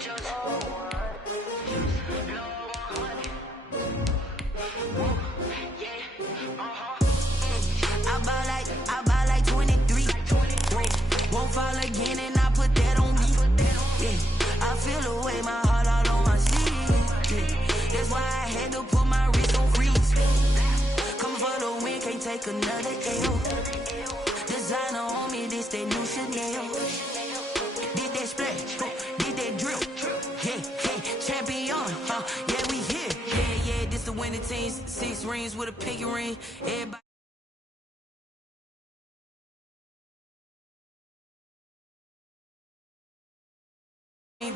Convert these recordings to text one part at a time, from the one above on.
I buy like 23. Won't fall again and I put that on me. Yeah, I feel the way, my heart all on my sleeve. Yeah, that's why I had to put my wrist on freeze. Coming for the win, can't take another L. Designer on me, this that new Chanel. Did that splash, did that drill. Yeah, champion, yeah, we here. Yeah, this the winning team. 6 rings with a pinky ring. Everybody.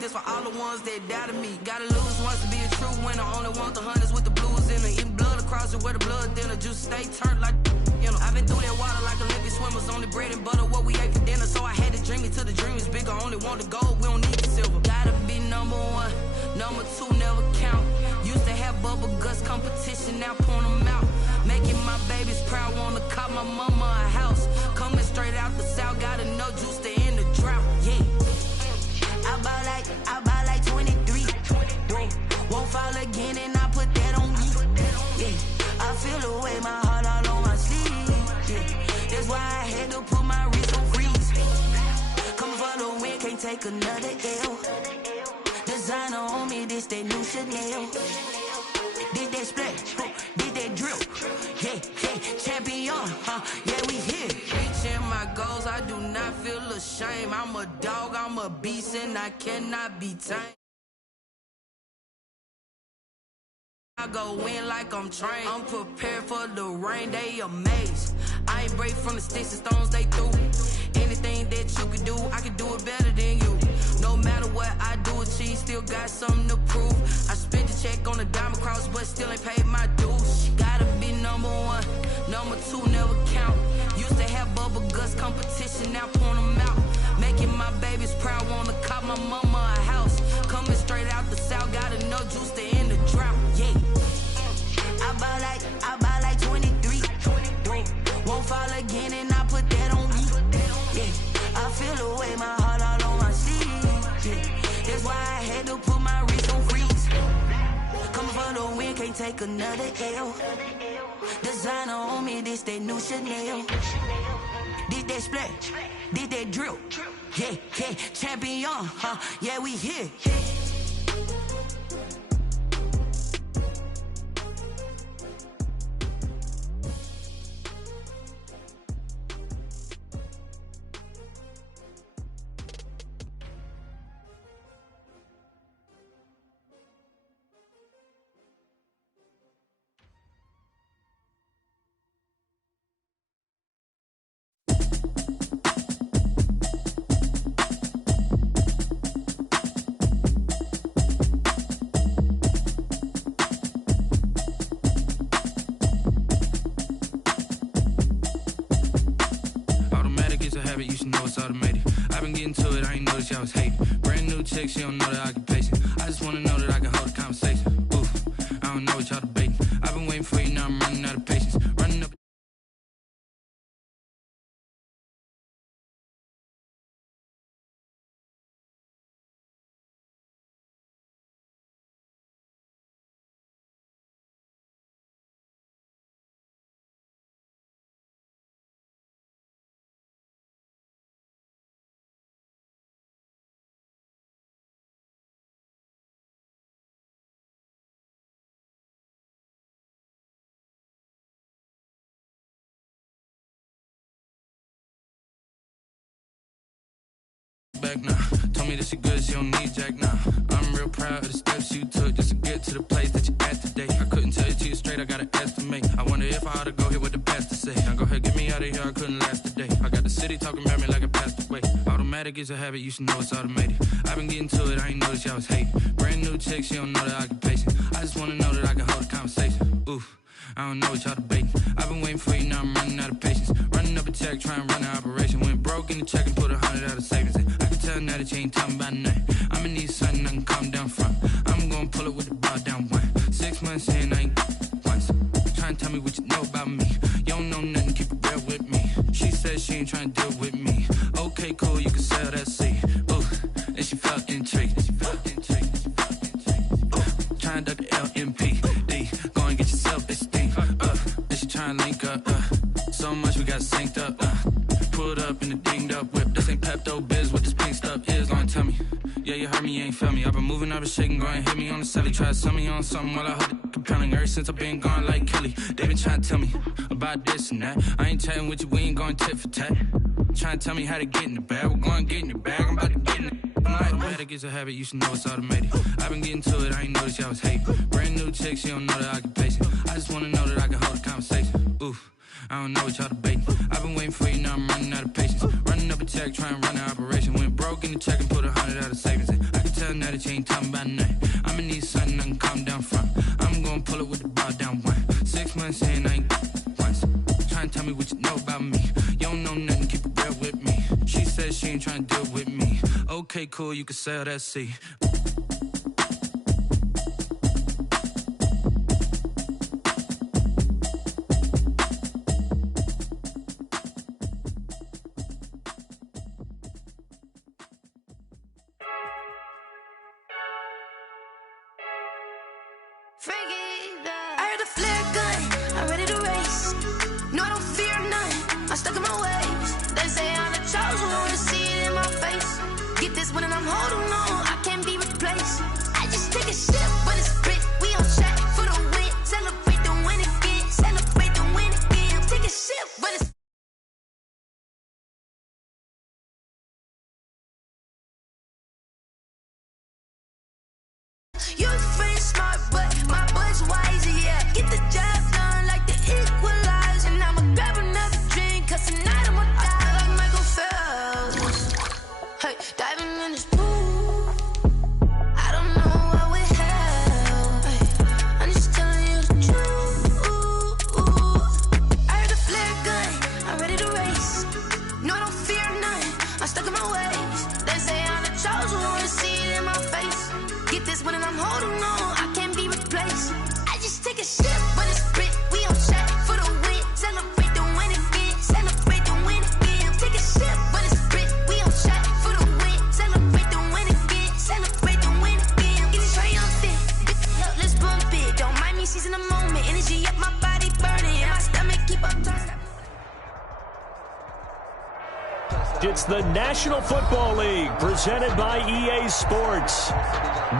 This for all the ones that doubted me. Gotta lose once to be a true winner. Only want the hunters with the blues in it. Eating blood across it where the blood dinner. Juice stay turned like, you know. I've been through that water like Olympic swimmers. Only bread and butter, what we ate for dinner. So I had to dream it till the dream is bigger. Only want the gold, we don't need the silver. Gotta be number 1, number 2 never count. Used to have bubble guts competition, now point them out. Making my babies proud, wanna cop my mama a house. Coming straight out the south, got enough juice to end the drought. Yeah. I buy like 23. Won't fall again and I put that on me. Yeah, I feel the way, my heart all on my sleeve. Yeah, that's why I had to put my wrist on freeze. Coming for the win, can't take another L. Designer on me, this that new Chanel. Did that splash, did that drill. Yeah, champion, yeah, we here. Reaching my goals, I do not feel ashamed. I'm a dog, I'm a beast, and I cannot be tamed. I go in like I'm trained. I'm prepared for the rain, they amazed. I ain't break from the sticks and stones they threw. Anything that you can do, I can do it better than you. No matter what I do, achieve, still got something to prove. I spent the check on the diamond cross, but still ain't paid my dues. Gotta be number 1, number 2 never count. Used to have bubble guts competition, now point them out. Making my babies proud, wanna cop my mama a house. Coming straight out the south, got enough juice to end the drought. Yeah, I buy like 23. Won't fall again and I put that on me. Yeah, I feel the way, my heart all on my sleeve. Yeah, that's why I had to put my wrist on freeze. Coming for the win, can't take another L. Designer on me, this that new Chanel. Did that splash, did that drill. Yeah, champion, yeah, we here. You should know it's automated. I've been getting to it, I ain't noticed y'all was hating. Brand new chick, she don't know the occupation. I just wanna know that I can hold a conversation. Oof, I don't know what y'all debating. I've been waiting for you, now I'm running out of patience. Running up. Back now, told me that she good, she don't need Jack now. I'm real proud of the steps you took just to get to the place that you at today. I couldn't tell you to you straight, I gotta estimate. I wonder if I ought to go here with the pastor say. Now go ahead, get me out of here, I couldn't last a day. I got the city talking about me like I passed away. Automatic is a habit, you should know it's automated. I've been getting to it, I ain't noticed y'all was hating. Brand new chick, she don't know the occupation. I just wanna know that I can hold a conversation. Oof, I don't know what y'all debating. I've been waiting for you, now I'm running out of patience. Running up a check, trying to run an operation. Went broke in the check and put 100 out of savings in. I can tell now that you ain't talking about nothing. I'ma need something I can calm down from. I'm gonna pull it with the bar down 1. 6 months in, I ain't once. Trying to tell me what you know about me. You don't know nothing, keep it real with me. She said she ain't trying to deal with me. Okay, cool, you can sell that seed. Ooh, and she felt intrigued. got synced up. Pulled up in the dinged up whip. This ain't Pepto-Biz, what this pink stuff is. Long tell me, yeah, you heard me, you ain't felt me. I've been moving, I've been shaking, go and hit me on the celly. Try to sell me on something while I hold it compelling. Ever since I've been gone like Kelly, they been trying to tell me about this and that. I ain't chatting with you, we ain't going tit for tat. Trying to tell me how to get in the bag. We're going to get in the bag, I'm about to get in it. I'm like, that gets a habit, you should know it's automated. I've been getting to it, I ain't noticed y'all was hating. Brand new chick, she don't know the occupation. I just wanna know that I can hold a conversation. Oof, I don't know what y'all debating. I've been waiting for you, now I'm running out of patience. Running up a check, trying to run an operation. Went broke in the check and put 100 out of savings in. I can tell now that you ain't talking about nothing. I'ma need something I can calm down from. I'm gonna pull it with the bar down one. 6 months in, I ain't once. Trying to tell me what you know about me. You don't know nothing, keep it real with me. She said she ain't trying to deal with me. Okay, cool, you can sell that seat. I heard a flare gun, I'm ready to race. No, I don't fear none, I'm stuck in my ways. They say I'm the chosen one, to see it in my face. Get this one and I'm holding on, I can't be replaced. I just take a sip, but it's split, we on track for the win. Celebrate the win again, celebrate the win again. Take a sip, but it's you're friend smart, but my butt's wiser, yeah. Get the job done like the equalizer. And I'ma grab another drink, cause tonight I'ma die like Michael Phelps. Hey, diving in this pool, I don't know what would help. Hey, I'm just telling you the truth. I heard a flare gun, I'm ready to race. No, I don't fear none, I'm stuck in my ways. They say I'm the chosen one, to see it in my face. Get this one and I'm holding on, I can't be replaced. I just take a sip, but it's split, we on track for the win. Celebrate the win again, celebrate the win again. Take a sip, but it's split, we on track for the win. Celebrate the win again, celebrate the win again. Get this triumphant, let's bump it. Don't mind me seizing the moment, energy up my body burning. And my stomach keep up tossing. It's the National Football League presented by EA Sports.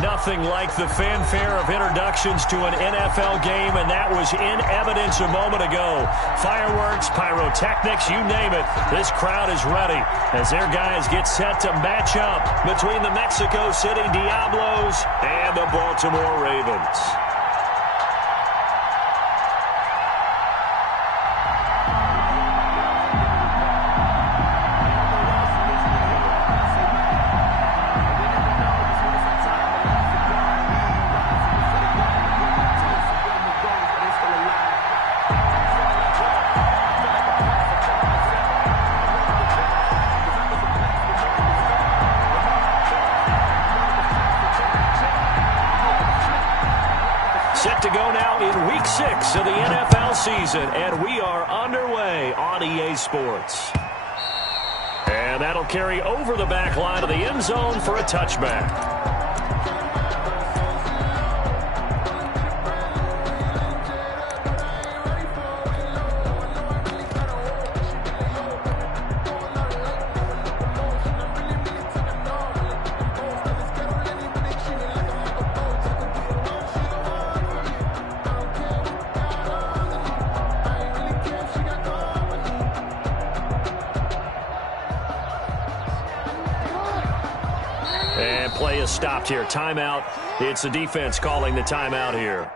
Nothing like the fanfare of introductions to an NFL game, and that was in evidence a moment ago. Fireworks, pyrotechnics, you name it. This crowd is ready as their guys get set to match up between the Mexico City Diablos and the Baltimore Ravens. Set to go now in Week 6 of the NFL season, and we are underway on EA Sports. And that'll carry over the back line of the end zone for a touchback. And play is stopped here. Timeout. It's the defense calling the timeout here.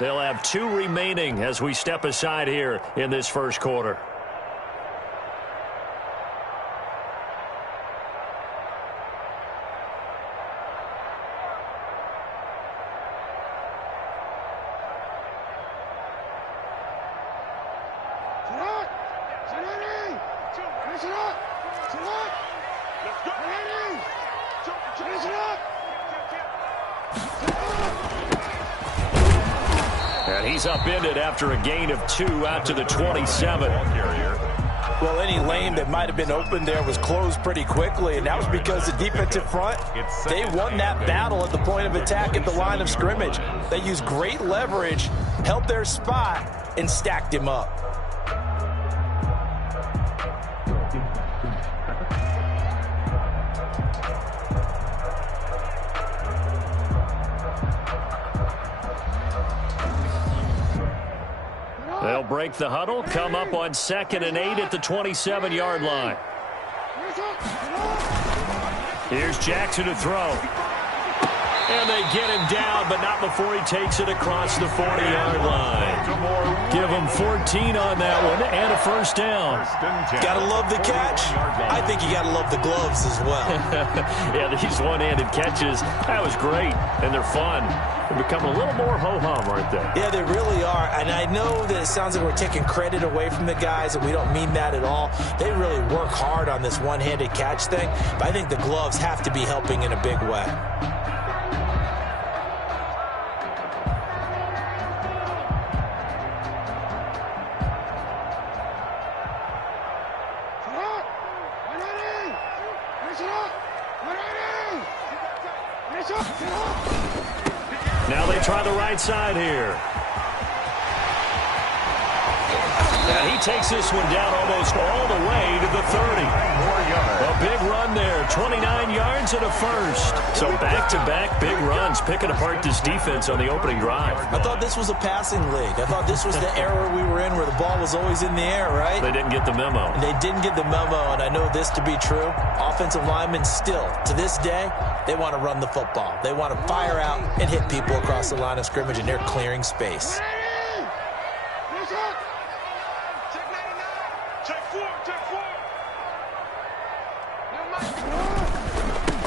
They'll have 2 remaining as we step aside here in this first quarter. And he's upended after a gain of 2 out to the 27. Well, any lane that might have been open there was closed pretty quickly, and that was because the defensive front, they won that battle at the point of attack at the line of scrimmage. They used great leverage, held their spot, and stacked him up. They'll break the huddle, come up on 2nd and 8 at the 27-yard line. Here's Jackson to throw. And they get him down, but not before he takes it across the 40-yard line. Give him 14 on that one and a first down. Gotta love the catch. I think you gotta love the gloves as well. Yeah, these one-handed catches, that was great, and they're fun. They're becoming a little more ho-hum, aren't they? Yeah, they really are, and I know that it sounds like we're taking credit away from the guys, and we don't mean that at all. They really work hard on this one-handed catch thing, but I think the gloves have to be helping in a big way. Now they try the right side here. And he takes this one down almost all the way to the 30. A big run there, 29 yards and a first. So back-to-back big runs, picking apart this defense on the opening drive. I thought this was a passing league. I thought this was the era we were in where the ball was always in the air, right? They didn't get the memo. And they didn't get the memo, and I know this to be true. Offensive linemen still, to this day, they want to run the football. They want to fire out and hit people across the line of scrimmage, and they're clearing space.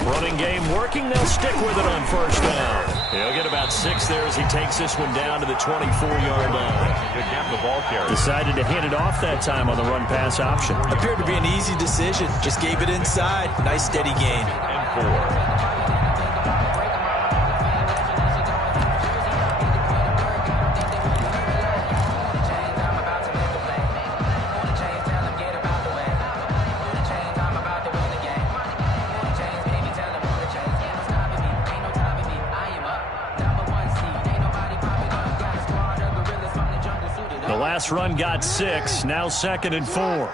Running game working. They'll stick with it on first down. He'll get about 6 there as he takes this one down to the 24-yard line. Again, the ball carrier Decided to hand it off that time on the run-pass option. Appeared to be an easy decision. Just gave it inside. Nice steady gain. and 4. Last run got 6. Now 2nd and 4.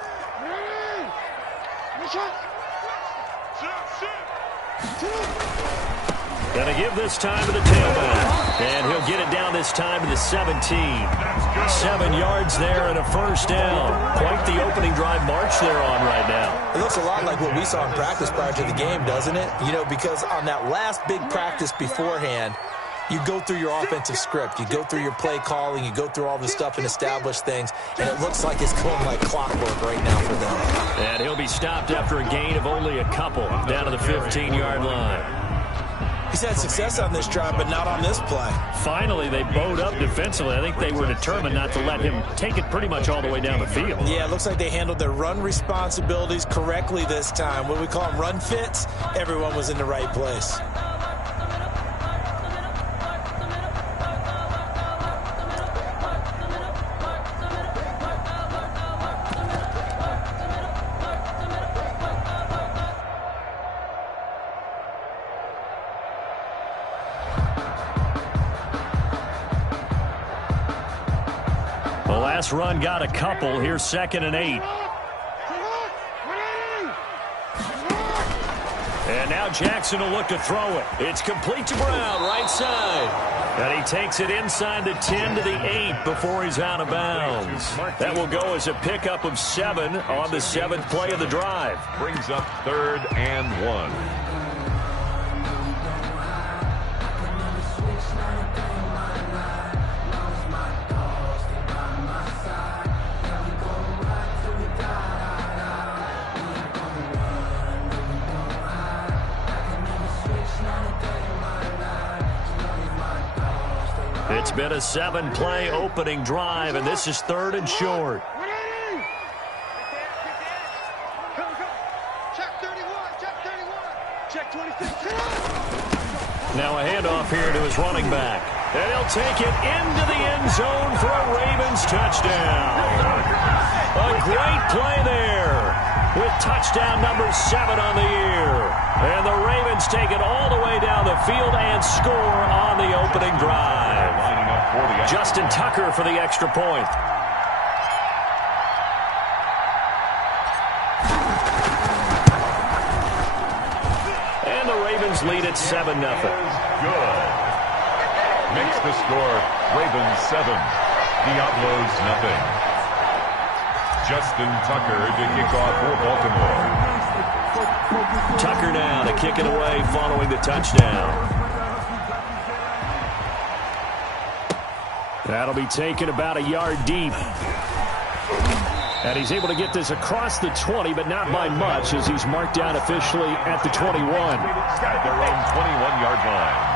Gonna give this time to the tailback. And he'll get it down this time to the 17. 7 yards there and a first down. Quite the opening drive march they're on right now. It looks a lot like what we saw in practice prior to the game, doesn't it? You know, because on that last big practice beforehand, you go through your offensive script. You go through your play calling. You go through all the stuff and establish things. And it looks like it's going like clockwork right now for them. And he'll be stopped after a gain of only a couple down to the 15-yard line. He's had success on this drive, but not on this play. Finally, they bowed up defensively. I think they were determined not to let him take it pretty much all the way down the field. Yeah, it looks like they handled their run responsibilities correctly this time. When we call them run fits, everyone was in the right place. Run got a couple. Here's 2nd and 8. And now Jackson will look to throw it. It's complete to Brown, right side. And he takes it inside the 10 to the 8 before he's out of bounds. That will go as a pickup of 7 on the 7th play of the drive. Brings up 3rd and 1. It's been a 7-play opening drive, and this is 3rd and short. Now a handoff here to his running back. And he'll take it into the end zone for a Ravens touchdown. A great play there with touchdown number 7 on the year. And the Ravens take it all the way down the field and score on the opening drive. Justin Tucker for the extra point. And the Ravens lead at 7-0. Good. Makes the score Ravens 7, Diablos nothing. Justin Tucker to kick off for Baltimore. Tucker now to kick it away following the touchdown. That'll be taken about a yard deep. And he's able to get this across the 20, but not by much, as he's marked down officially at the 21. At their own 21-yard line.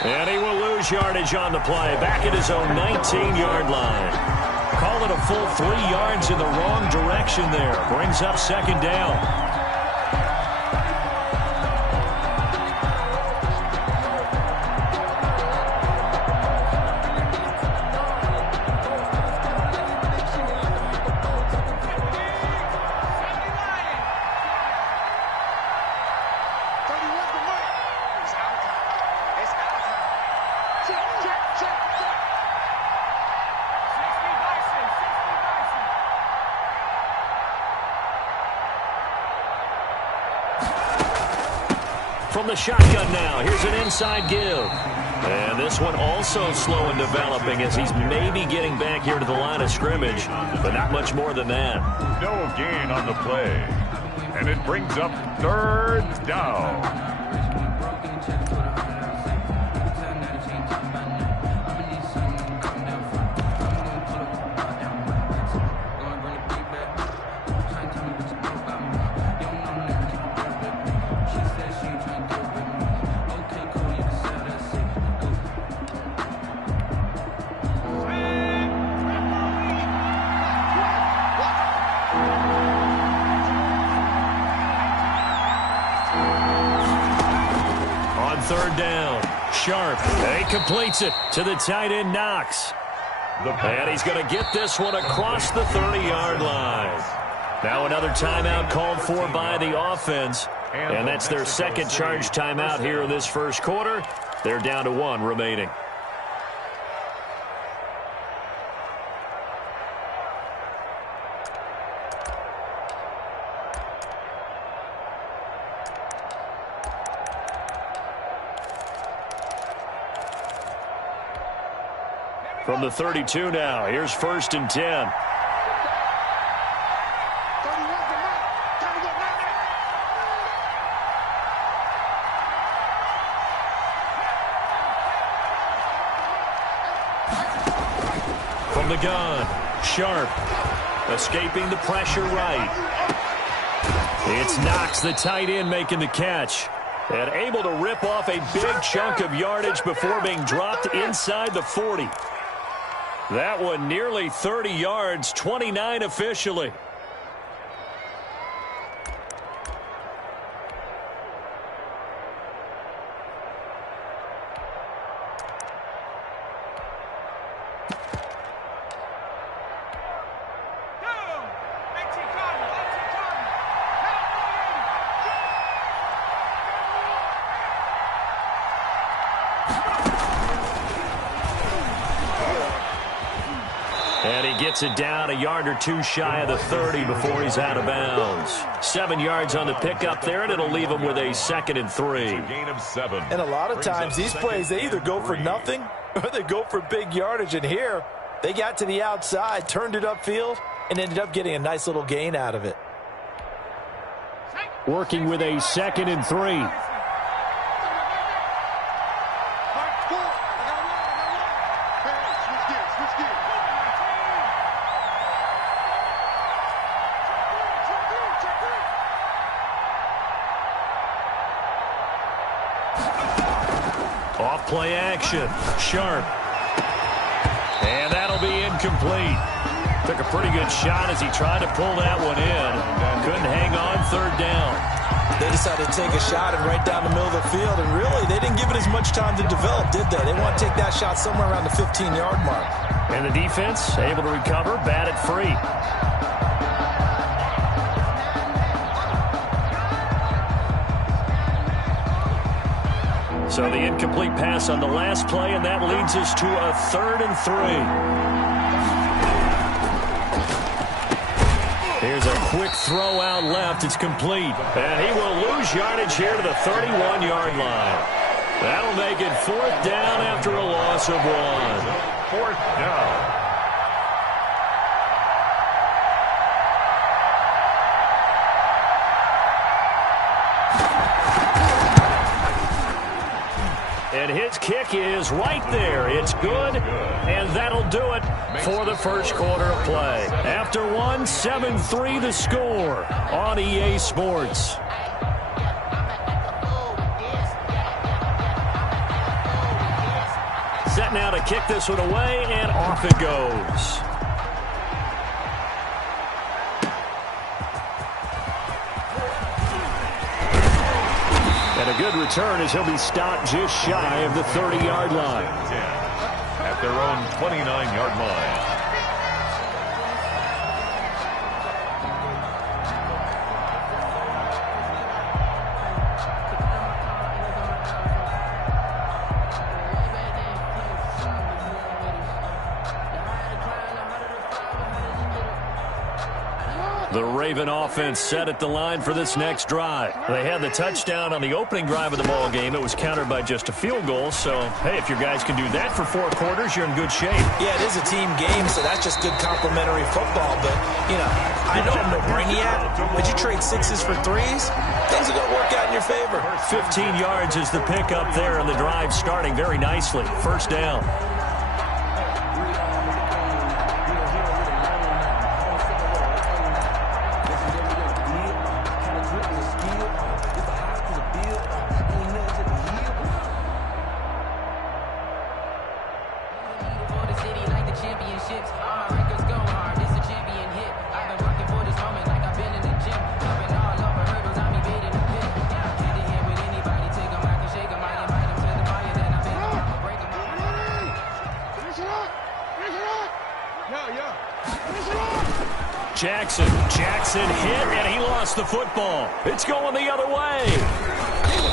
And he will lose yardage on the play, back at his own 19-yard line. Call it a full 3 yards in the wrong direction there. Brings up 2nd down. From the shotgun now, here's an inside give. And this one also slow in developing as he's maybe getting back here to the line of scrimmage, but not much more than that. No gain on the play. And it brings up 3rd down. Sharp, and he completes it to the tight end, Knox. And he's going to get this one across the 30-yard line. Now another timeout called for by the offense, and that's their 2nd charge timeout here in this 1st quarter. They're down to 1 remaining. From the 32 now, here's 1st and 10. From the gun, Sharp, escaping the pressure right. It's Knox, the tight end, making the catch. And able to rip off a big chunk of yardage before being dropped inside the 40. That one nearly 30 yards, 29 officially. And he gets it down a yard or two shy of the 30 before he's out of bounds. 7 yards on the pickup there, and it'll leave him with a 2nd and 3. Gain of 7. And a lot of times these plays, they either go for nothing or they go for big yardage. And here, they got to the outside, turned it upfield, and ended up getting a nice little gain out of it. Working with a 2nd and 3. Off play action. Sharp. And that'll be incomplete. Took a pretty good shot as he tried to pull that one in. Couldn't hang on 3rd down. They decided to take a shot and right down the middle of the field, and really, they didn't give it as much time to develop, did they? They want to take that shot somewhere around the 15-yard mark. And the defense able to recover, batted free. So the incomplete pass on the last play, and that leads us to a 3rd and 3. Here's a quick throw out left. It's complete. And he will lose yardage here to the 31-yard line. That'll make it 4th down after a loss of 1. 4th down. And his kick is right there. It's good, and that'll do it for the first quarter of play. After 1, 7-3 the score on EA Sports. Set now to kick this one away, and off it goes. And a good return as he'll be stopped just shy of the 30-yard line. At their own 29-yard line. The Raven offense set at the line for this next drive. They had the touchdown on the opening drive of the ball game. It was countered by just a field goal. So, hey, if your guys can do that for 4 quarters, you're in good shape. Yeah, it is a team game, so that's just good complimentary football. But, you know, I know I'm no brainiac, but you trade 6s for 3s, things are going to work out in your favor. 15 yards is the pickup there, and the drive starting very nicely. 1st down. Jackson hit, and he lost the football. It's going the other way.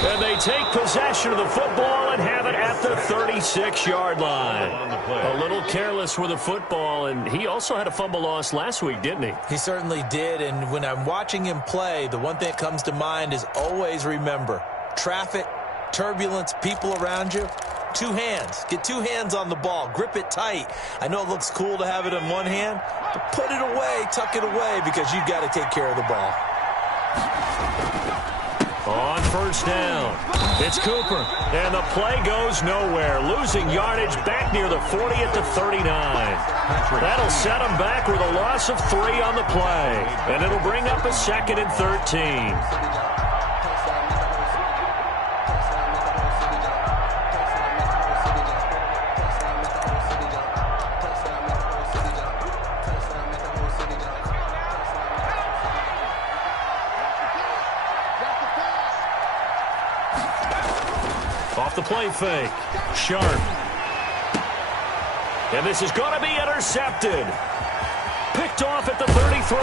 And they take possession of the football and have it at the 36-yard line. A little careless with the football, and he also had a fumble loss last week, didn't he? He certainly did, and when I'm watching him play, the one thing that comes to mind is always remember, traffic, turbulence, people around you. 2 hands. Get 2 hands on the ball. Grip it tight. I know it looks cool to have it in one hand, but put it away, tuck it away, because you've got to take care of the ball. On 1st down, it's Cooper, and the play goes nowhere, losing yardage back near the 40 at the 39. That'll set him back with a loss of 3 on the play, and it'll bring up a 2nd and 13. Off the play fake. Sharp. And this is going to be intercepted. Picked off at the 33.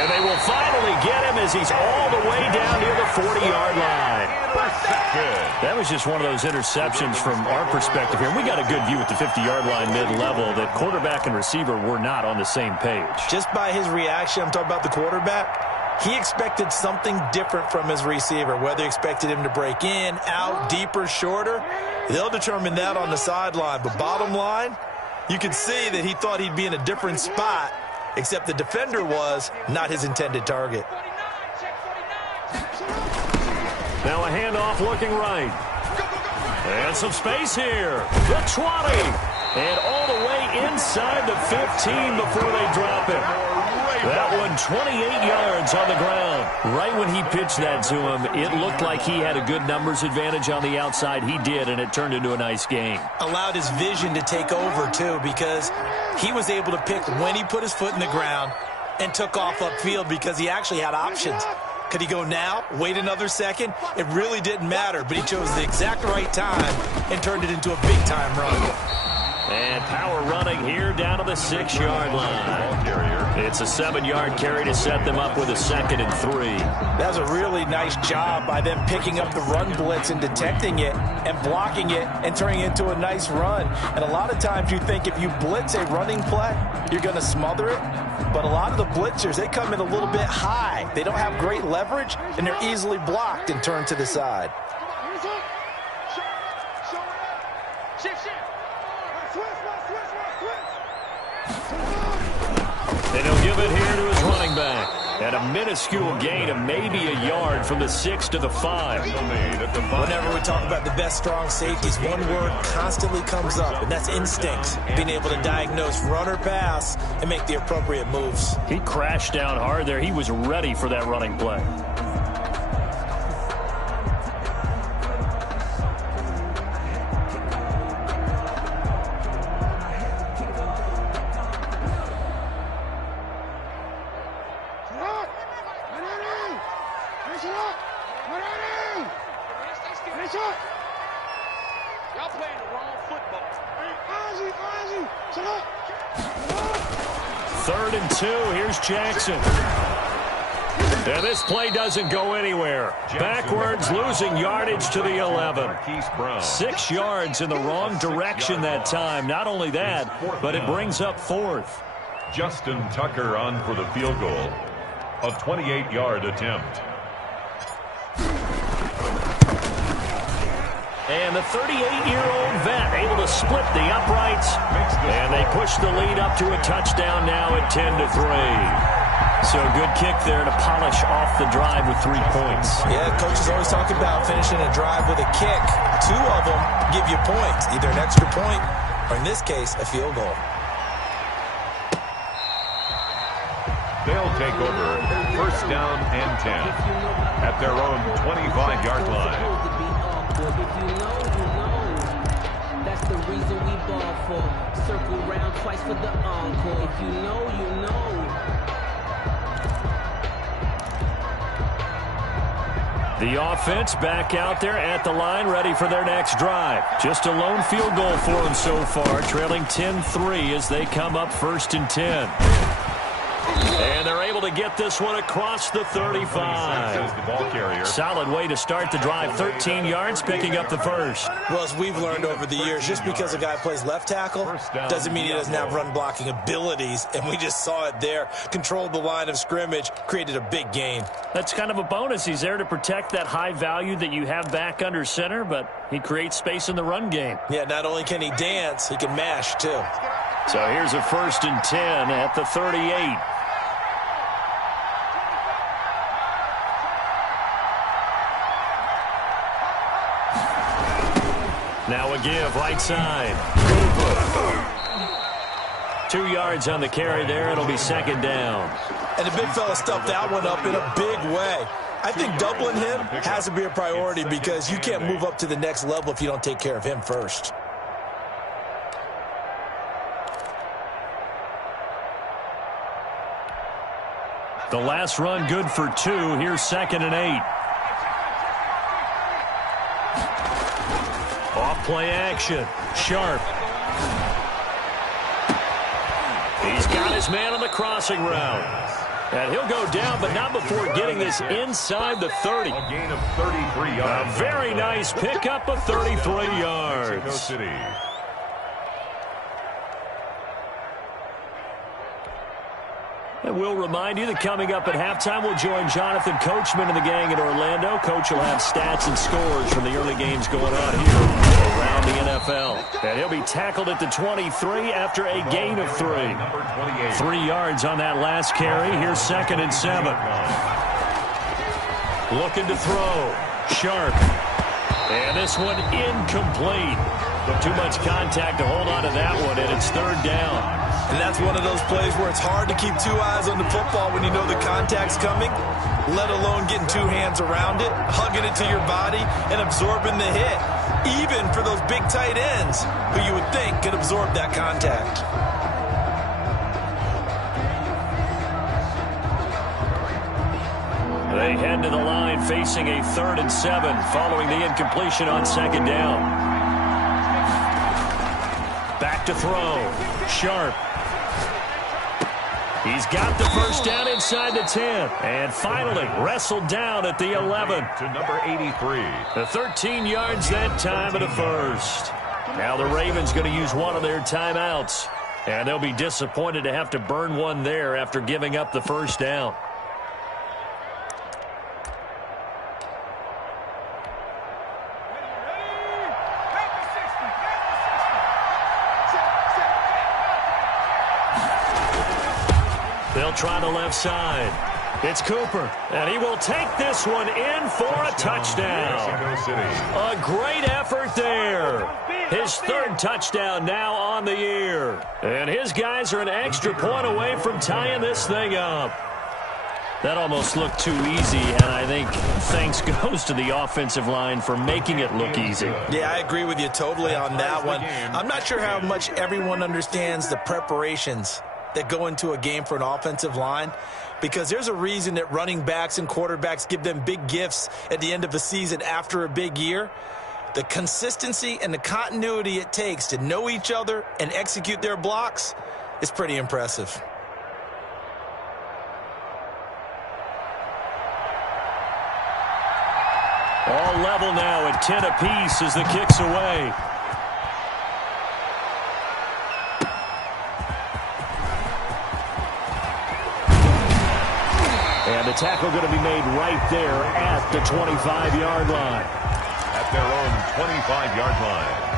And they will finally get him as he's all the way down near the 40-yard line. Intercepted. That was just one of those interceptions from our perspective here. We got a good view at the 50-yard line mid-level that quarterback and receiver were not on the same page. Just by his reaction, I'm talking about the quarterback, he expected something different from his receiver, whether he expected him to break in, out, deeper, shorter. They'll determine that on the sideline. But bottom line, you can see that he thought he'd be in a different spot, except the defender was not his intended target. Now a handoff looking right. And some space here. The 20. And all the way inside the 15 before they drop it. That one 28 yards on the ground. Right when he pitched that to him, it looked like he had a good numbers advantage on the outside. He did, and it turned into a nice game. Allowed his vision to take over, too, because he was able to pick when he put his foot in the ground and took off upfield because he actually had options. Could he go now, wait another second? It really didn't matter, but he chose the exact right time and turned it into a big-time run. And power running here down to the 6-yard line. It's a 7-yard carry to set them up with a 2nd and 3. That was a really nice job by them picking up the run blitz and detecting it and blocking it and turning it into a nice run. And a lot of times you think if you blitz a running play, you're going to smother it. But a lot of the blitzers, they come in a little bit high. They don't have great leverage, and they're easily blocked and turned to the side. And he'll give it here to his running back. And a minuscule gain of maybe a yard from the 6 to the 5. Whenever we talk about the best strong safeties, one word constantly comes up, and that's instinct. Being able to diagnose run or pass and make the appropriate moves. He crashed down hard there. He was ready for that running play. Jackson. And this play doesn't go anywhere. Backwards, losing yardage to the 11. 6 yards in the wrong direction that time. Not only that, but it brings up 4th. Justin Tucker on for the field goal. A 28-yard attempt. And the 38-year-old vet able to split the uprights. And they push the lead up to a touchdown now at 10-3. So good kick there to polish off the drive with 3 points. Yeah, coaches always talk about finishing a drive with a kick. 2 of them give you points, either an extra point or, in this case, a field goal. They'll take over 1st down and 10 at their own 25-yard line. If you know, you know. That's the reason we ball for. Circle round twice for the encore. If you know, you know. The offense back out there at the line, ready for their next drive. Just a lone field goal for them so far, trailing 10-3 as they come up 1st and 10. And they're able to get this one across the 35. Solid way to start the drive. 13 yards, picking up the 1st. Well, as we've learned over the years, just because a guy plays left tackle doesn't mean he doesn't have run blocking abilities. And we just saw it there. Controlled the line of scrimmage, created a big gain. That's kind of a bonus. He's there to protect that high value that you have back under center, but he creates space in the run game. Yeah, not only can he dance, he can mash, too. So here's a 1st and 10 at the 38. Now a give, right side. 2 yards on the carry there. It'll be 2nd down. And the big fella stuffed that one up in a big way. I think doubling him has to be a priority because you can't move up to the next level if you don't take care of him first. The last run good for 2. Here's 2nd and 8. Off-play action. Sharp. He's got his man on the crossing route. And he'll go down, but not before getting this inside the 30. A gain of 33 yards. A very nice pickup of 33 yards. And we'll remind you that coming up at halftime, we'll join Jonathan Coachman and the gang in Orlando. Coach will have stats and scores from the early games going on here around the NFL. And he'll be tackled at the 23 after a gain of 3. 3 yards on that last carry. Here's 2nd and 7. Looking to throw. Sharp. And this one incomplete. But too much contact to hold on to that one, and it's 3rd down. And that's one of those plays where it's hard to keep 2 eyes on the football when you know the contact's coming, let alone getting 2 hands around it, hugging it to your body, and absorbing the hit, even for those big tight ends who you would think could absorb that contact. They head to the line facing a 3rd and 7 following the incompletion on 2nd down. Back to throw. Sharp. He's got the first down inside the 10. And finally wrestled down at the 11. To number 83. The 13 yards that time of the first. Now the Ravens going to use one of their timeouts. And they'll be disappointed to have to burn one there after giving up the first down. They'll try the left side. It's Cooper, and he will take this one in for a touchdown. A great effort there. His 3rd touchdown now on the year. And his guys are an extra point away from tying this thing up. That almost looked too easy, and I think thanks goes to the offensive line for making it look easy. Yeah, I agree with you totally on that one. I'm not sure how much everyone understands the preparations that go into a game for an offensive line, because there's a reason that running backs and quarterbacks give them big gifts at the end of a season after a big year. The consistency and the continuity it takes to know each other and execute their blocks is pretty impressive. All level now at 10 apiece as the kick's away. And the tackle going to be made right there at the 25-yard line. At their own 25-yard line.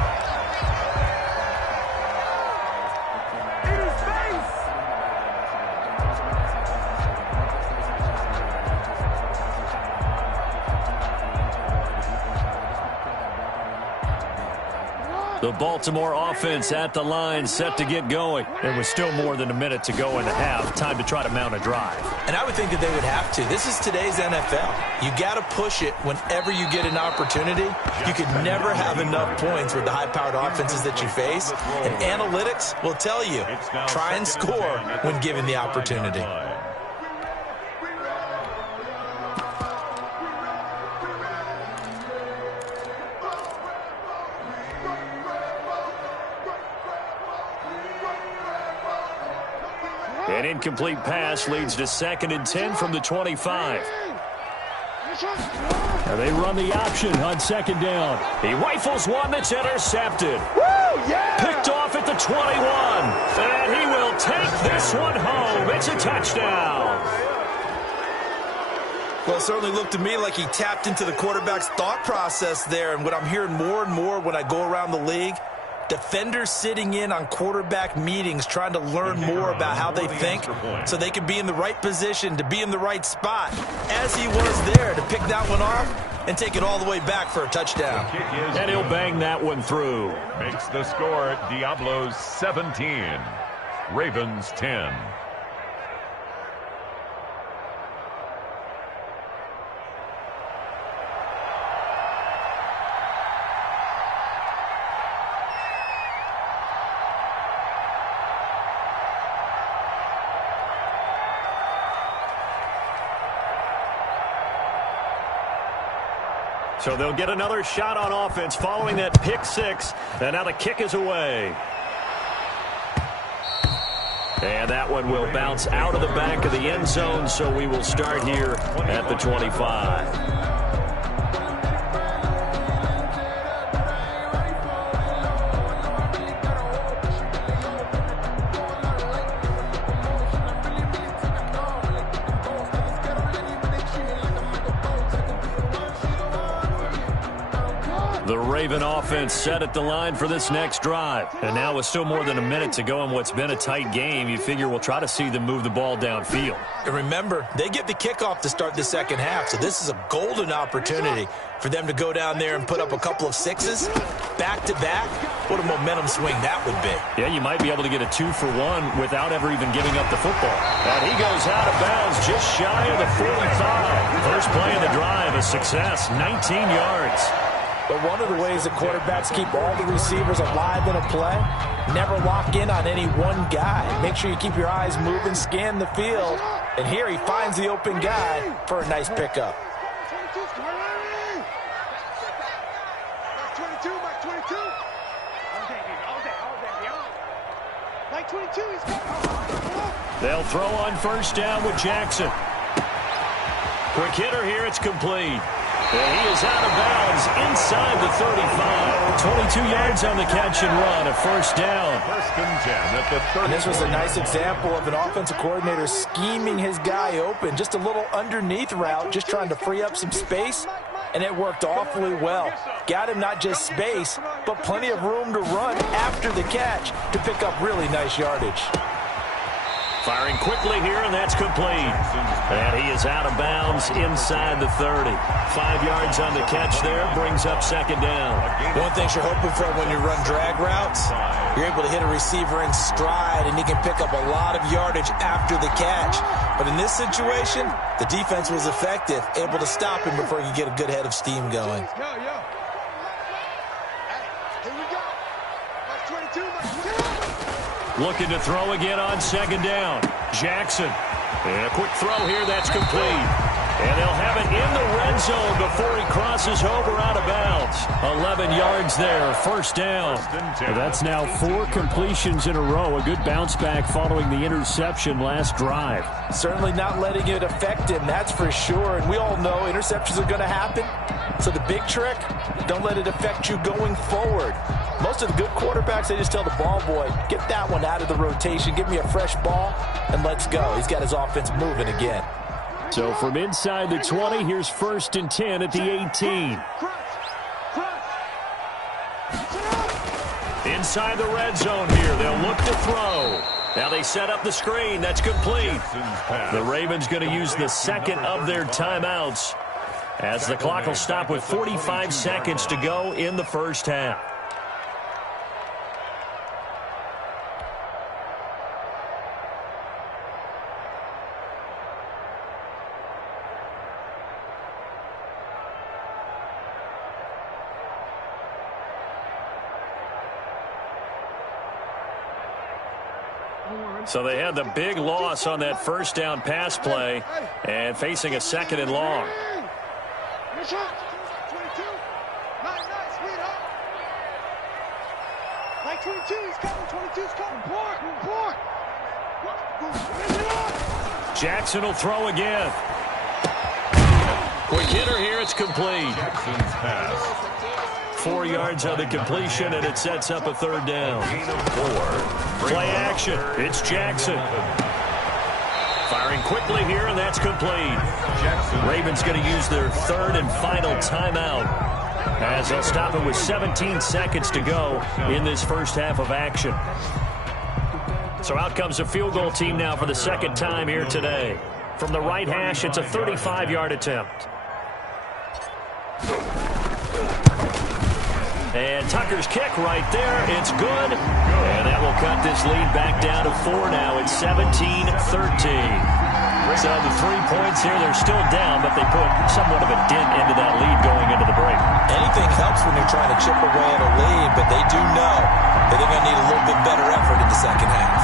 The Baltimore offense at the line, set to get going. There was still more than a minute to go in the half. Time to try to mount a drive. And I would think that they would have to. This is today's NFL. You got to push it whenever you get an opportunity. You could never have enough points with the high-powered offenses that you face. And analytics will tell you, try and score when given the opportunity. An incomplete pass leads to 2nd and 10 from the 25. And they run the option on 2nd down. He rifles one that's intercepted. Picked off at the 21. And he will take this one home. It's a touchdown. Well, it certainly looked to me like he tapped into the quarterback's thought process there. And what I'm hearing more and more when I go around the league, defenders sitting in on quarterback meetings trying to learn more about how they think so they can be in the right position to be in the right spot, as he was there to pick that one off and take it all the way back for a touchdown. And he'll bang that one through. Makes the score Diablos 17, Ravens 10. So they'll get another shot on offense following that pick 6. And now the kick is away. And that one will bounce out of the back of the end zone, so we will start here at the 25. The Raven offense set at the line for this next drive. And now with still more than a minute to go in what's been a tight game, you figure we'll try to see them move the ball downfield. And remember, they get the kickoff to start the second half, so this is a golden opportunity for them to go down there and put up a couple of sixes back-to-back. What a momentum swing that would be. Yeah, you might be able to get a 2-for-1 without ever even giving up the football. And he goes out of bounds just shy of the 45. First play of the drive, a success, 19 yards. But one of the ways that quarterbacks keep all the receivers alive in a play, never lock in on any one guy. Make sure you keep your eyes moving, scan the field. And here he finds the open guy for a nice pickup. They'll throw on first down with Jackson. Quick hitter here, it's complete. And he is out of bounds inside the 35. 22 yards on the catch and run, a first down. First and 10 at the 30. And this was a nice example of an offensive coordinator scheming his guy open. Just a little underneath route, just trying to free up some space, and it worked awfully well. Got him not just space, but plenty of room to run after the catch to pick up really nice yardage. Firing quickly here, and that's complete. And he is out of bounds inside the 30. 5 yards on the catch there, brings up second down. One thing you're hoping for when you run drag routes, you're able to hit a receiver in stride, and he can pick up a lot of yardage after the catch. But in this situation, the defense was effective, able to stop him before he could get a good head of steam going. Looking to throw again on second down. Jackson. And a quick throw here, that's complete. And they'll have it in the red zone before he crosses over out of bounds. 11 yards there, first down. Well, that's now 4 completions in a row. A good bounce back following the interception last drive. Certainly not letting it affect him, that's for sure. And we all know interceptions are going to happen. So the big trick, don't let it affect you going forward. Most of the good quarterbacks, they just tell the ball boy, get that one out of the rotation, give me a fresh ball, and let's go. He's got his offense moving again. So from inside the 20, here's first and 10 at the 18. Inside the red zone here, they'll look to throw. Now they set up the screen, that's complete. The Ravens going to use the second of their timeouts as the clock will stop with 45 seconds to go in the first half. So they had the big loss on that first down pass play and facing a second and long. Jackson will throw again. Quick hitter here, it's complete. Jackson's pass. 4 yards on the completion, and it sets up a third down. Play action. It's Jackson. Firing quickly here, and that's complete. Ravens going to use their third and final timeout as they'll stop it with 17 seconds to go in this first half of action. So out comes the field goal team now for the second time here today. From the right hash, it's a 35-yard attempt. And Tucker's kick right there. It's good. And that will cut this lead back down to 4 now. It's 17-13. So the 3 points here, they're still down, but they put somewhat of a dent into that lead going into the break. Anything helps when you're trying to chip away at a lead, but they do know that they're going to need a little bit better effort in the second half.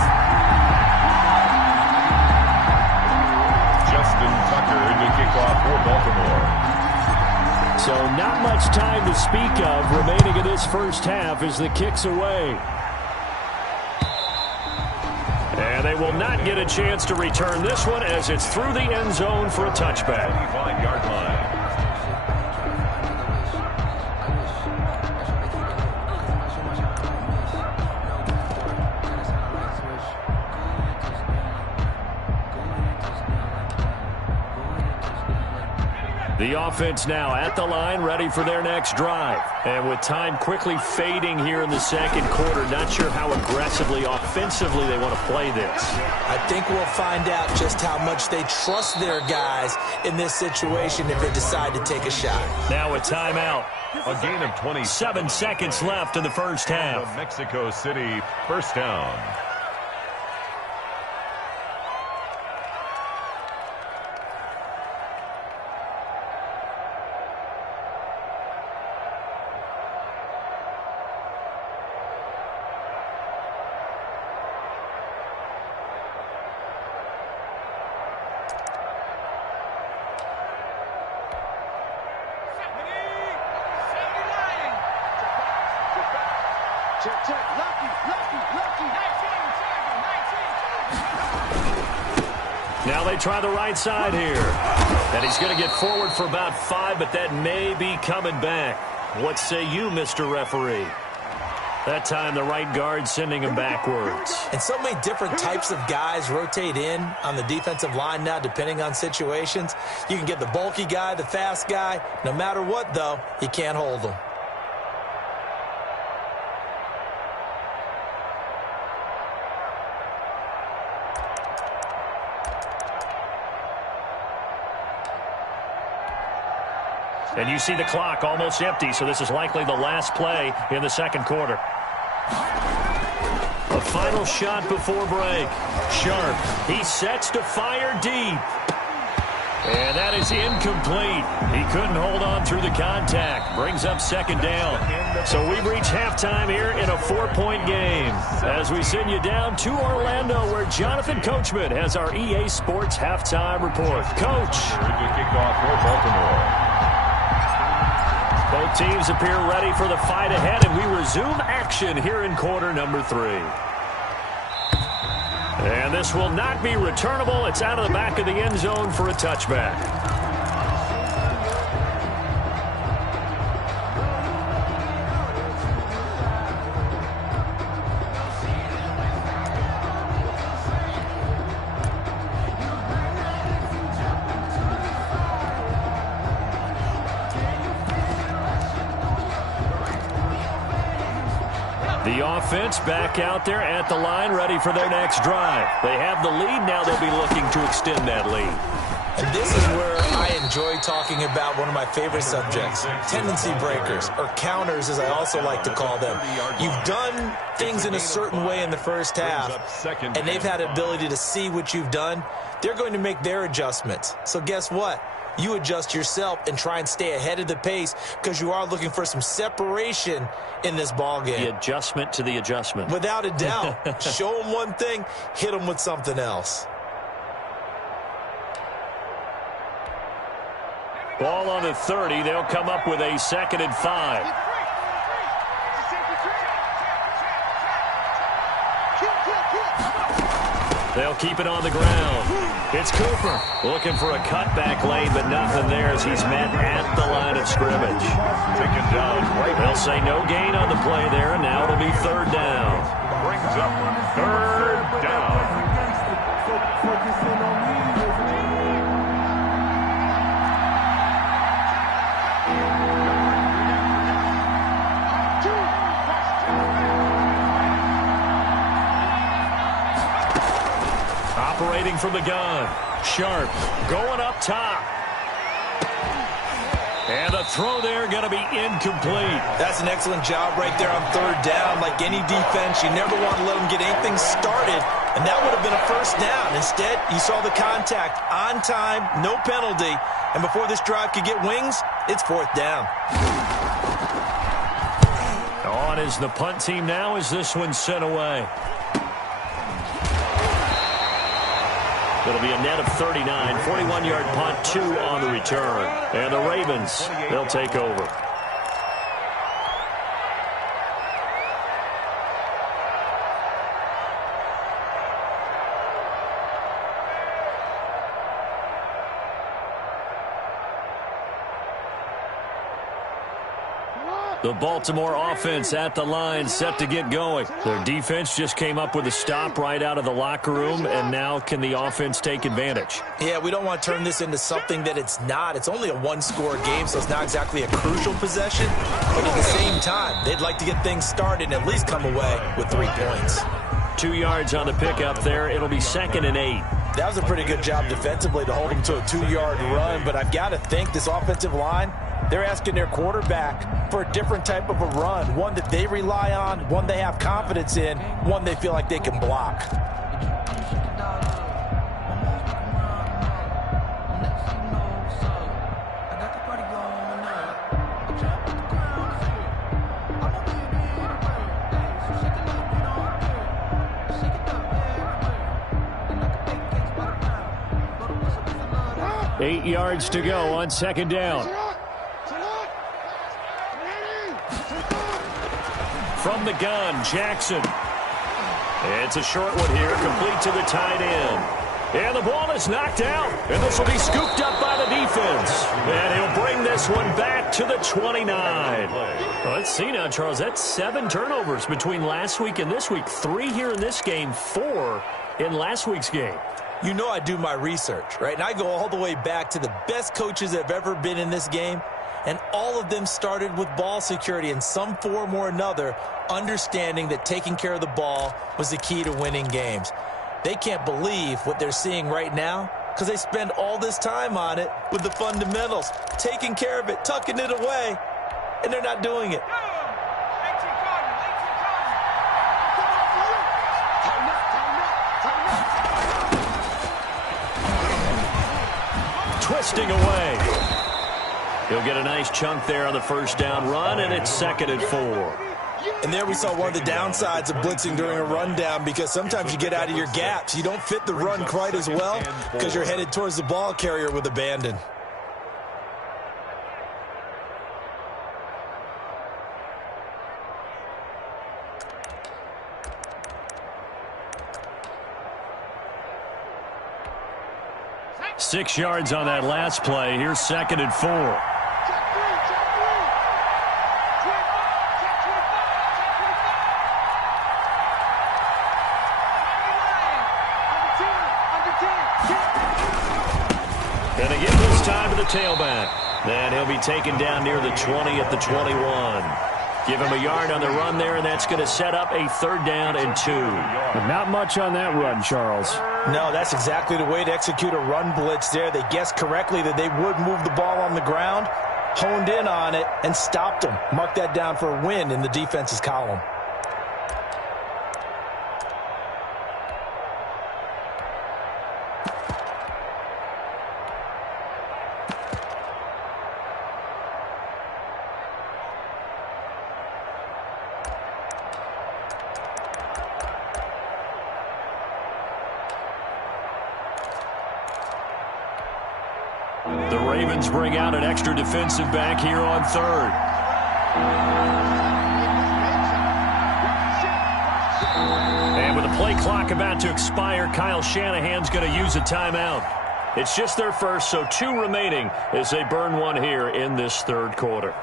Justin Tucker to kick off for Baltimore. So not much time to speak of remaining in this first half as the kick's away. And And they will not get a chance to return this one as it's through the end zone for a touchback. 25-yard line. The offense now at the line, ready for their next drive. And with time quickly fading here in the second quarter, not sure how aggressively, offensively they want to play this. I think we'll find out just how much they trust their guys in this situation if they decide to take a shot. Now a timeout. A gain of 27. 7 seconds left in the first half. Mexico City, first down. Now they try the right side here. And he's going to get forward for about 5, but that may be coming back. What say you, Mr. Referee? That time the right guard sending him backwards. And so many different types of guys rotate in on the defensive line now, depending on situations. You can get the bulky guy, the fast guy. No matter what, though, you can't hold them. And you see the clock almost empty, so this is likely the last play in the second quarter. A final shot before break. Sharp. He sets to fire deep. And that is incomplete. He couldn't hold on through the contact. Brings up second down. So we've reached halftime here in a 4-point game. As we send you down to Orlando, where Jonathan Coachman has our EA Sports halftime report. Coach. Good kickoff for Baltimore. Both teams appear ready for the fight ahead, and we resume action here in quarter number 3. And this will not be returnable. It's out of the back of the end zone for a touchback. The offense back out there at the line, ready for their next drive. They have the lead. Now they'll be looking to extend that lead. And this is where I enjoy talking about one of my favorite subjects, tendency breakers, or counters as I also like to call them. You've done things in a certain way in the first half, and they've had the ability to see what you've done. They're going to make their adjustments. So guess what? You adjust yourself and try and stay ahead of the pace because you are looking for some separation in this ball game. The adjustment to the adjustment. Without a doubt. Show them one thing, hit them with something else. Ball on the 30. They'll come up with a 2nd and 5. They'll keep it on the ground. It's Cooper looking for a cutback lane, but nothing there as he's met at the line of scrimmage. Taken down right. They'll say no gain on the play there, and now it'll be 3rd down. Brings up 3rd down. Operating from the gun. Sharp going up top. And the throw there going to be incomplete. That's an excellent job right there on 3rd down. Like any defense, you never want to let them get anything started, and that would have been a 1st down. Instead, you saw the contact on time, no penalty, and before this drive could get wings, it's 4th down. On is the punt team now as this one's sent away. It'll be a net of 39, 41-yard punt, 2 on the return. And the Ravens, they'll take over. The Baltimore offense at the line, set to get going. Their defense just came up with a stop right out of the locker room, and now can the offense take advantage? Yeah, we don't want to turn this into something that it's not. It's only a one-score game, so it's not exactly a crucial possession. But at the same time, they'd like to get things started and at least come away with 3 points. 2 yards on the pickup there. It'll be 2nd and 8. That was a pretty good job defensively to hold them to a 2-yard run, but I've got to think this offensive line, they're asking their quarterback for a different type of a run, one that they rely on, one they have confidence in, one they feel like they can block. Eight yards to go on 2nd down. From the gun, Jackson. It's a short one here, complete to the tight end. And the ball is knocked out, and this will be scooped up by the defense. And he'll bring this one back to the 29. Well, let's see now, Charles. That's 7 turnovers between last week and this week. 3 here in this game, 4 in last week's game. You know I do my research, right? And I go all the way back to the best coaches that have ever been in this game. And all of them started with ball security in some form or another, understanding that taking care of the ball was the key to winning games. They can't believe what they're seeing right now because they spend all this time on it with the fundamentals, taking care of it, tucking it away, and they're not doing it. Twisting away. He'll get a nice chunk there on the 1st down run, and it's 2nd and 4. And there we saw one of the downsides of blitzing during a rundown, because sometimes you get out of your gaps. You don't fit the run quite as well because you're headed towards the ball carrier with abandon. Six yards on that last play. Here's 2nd and 4. And again this time to the tailback. And he'll be taken down near the 20 at the 21. Give him a yard on the run there, and that's going to set up a 3rd down and 2. But not much on that run, Charles. No, that's exactly the way to execute a run blitz there. They guessed correctly that they would move the ball on the ground, honed in on it, and stopped them. Mark that down for a win in the defense's column. The Ravens bring out an extra defensive back here on 3rd. And with the play clock about to expire, Kyle Shanahan's going to use a timeout. It's just their first, so 2 remaining as they burn one here in this 3rd quarter.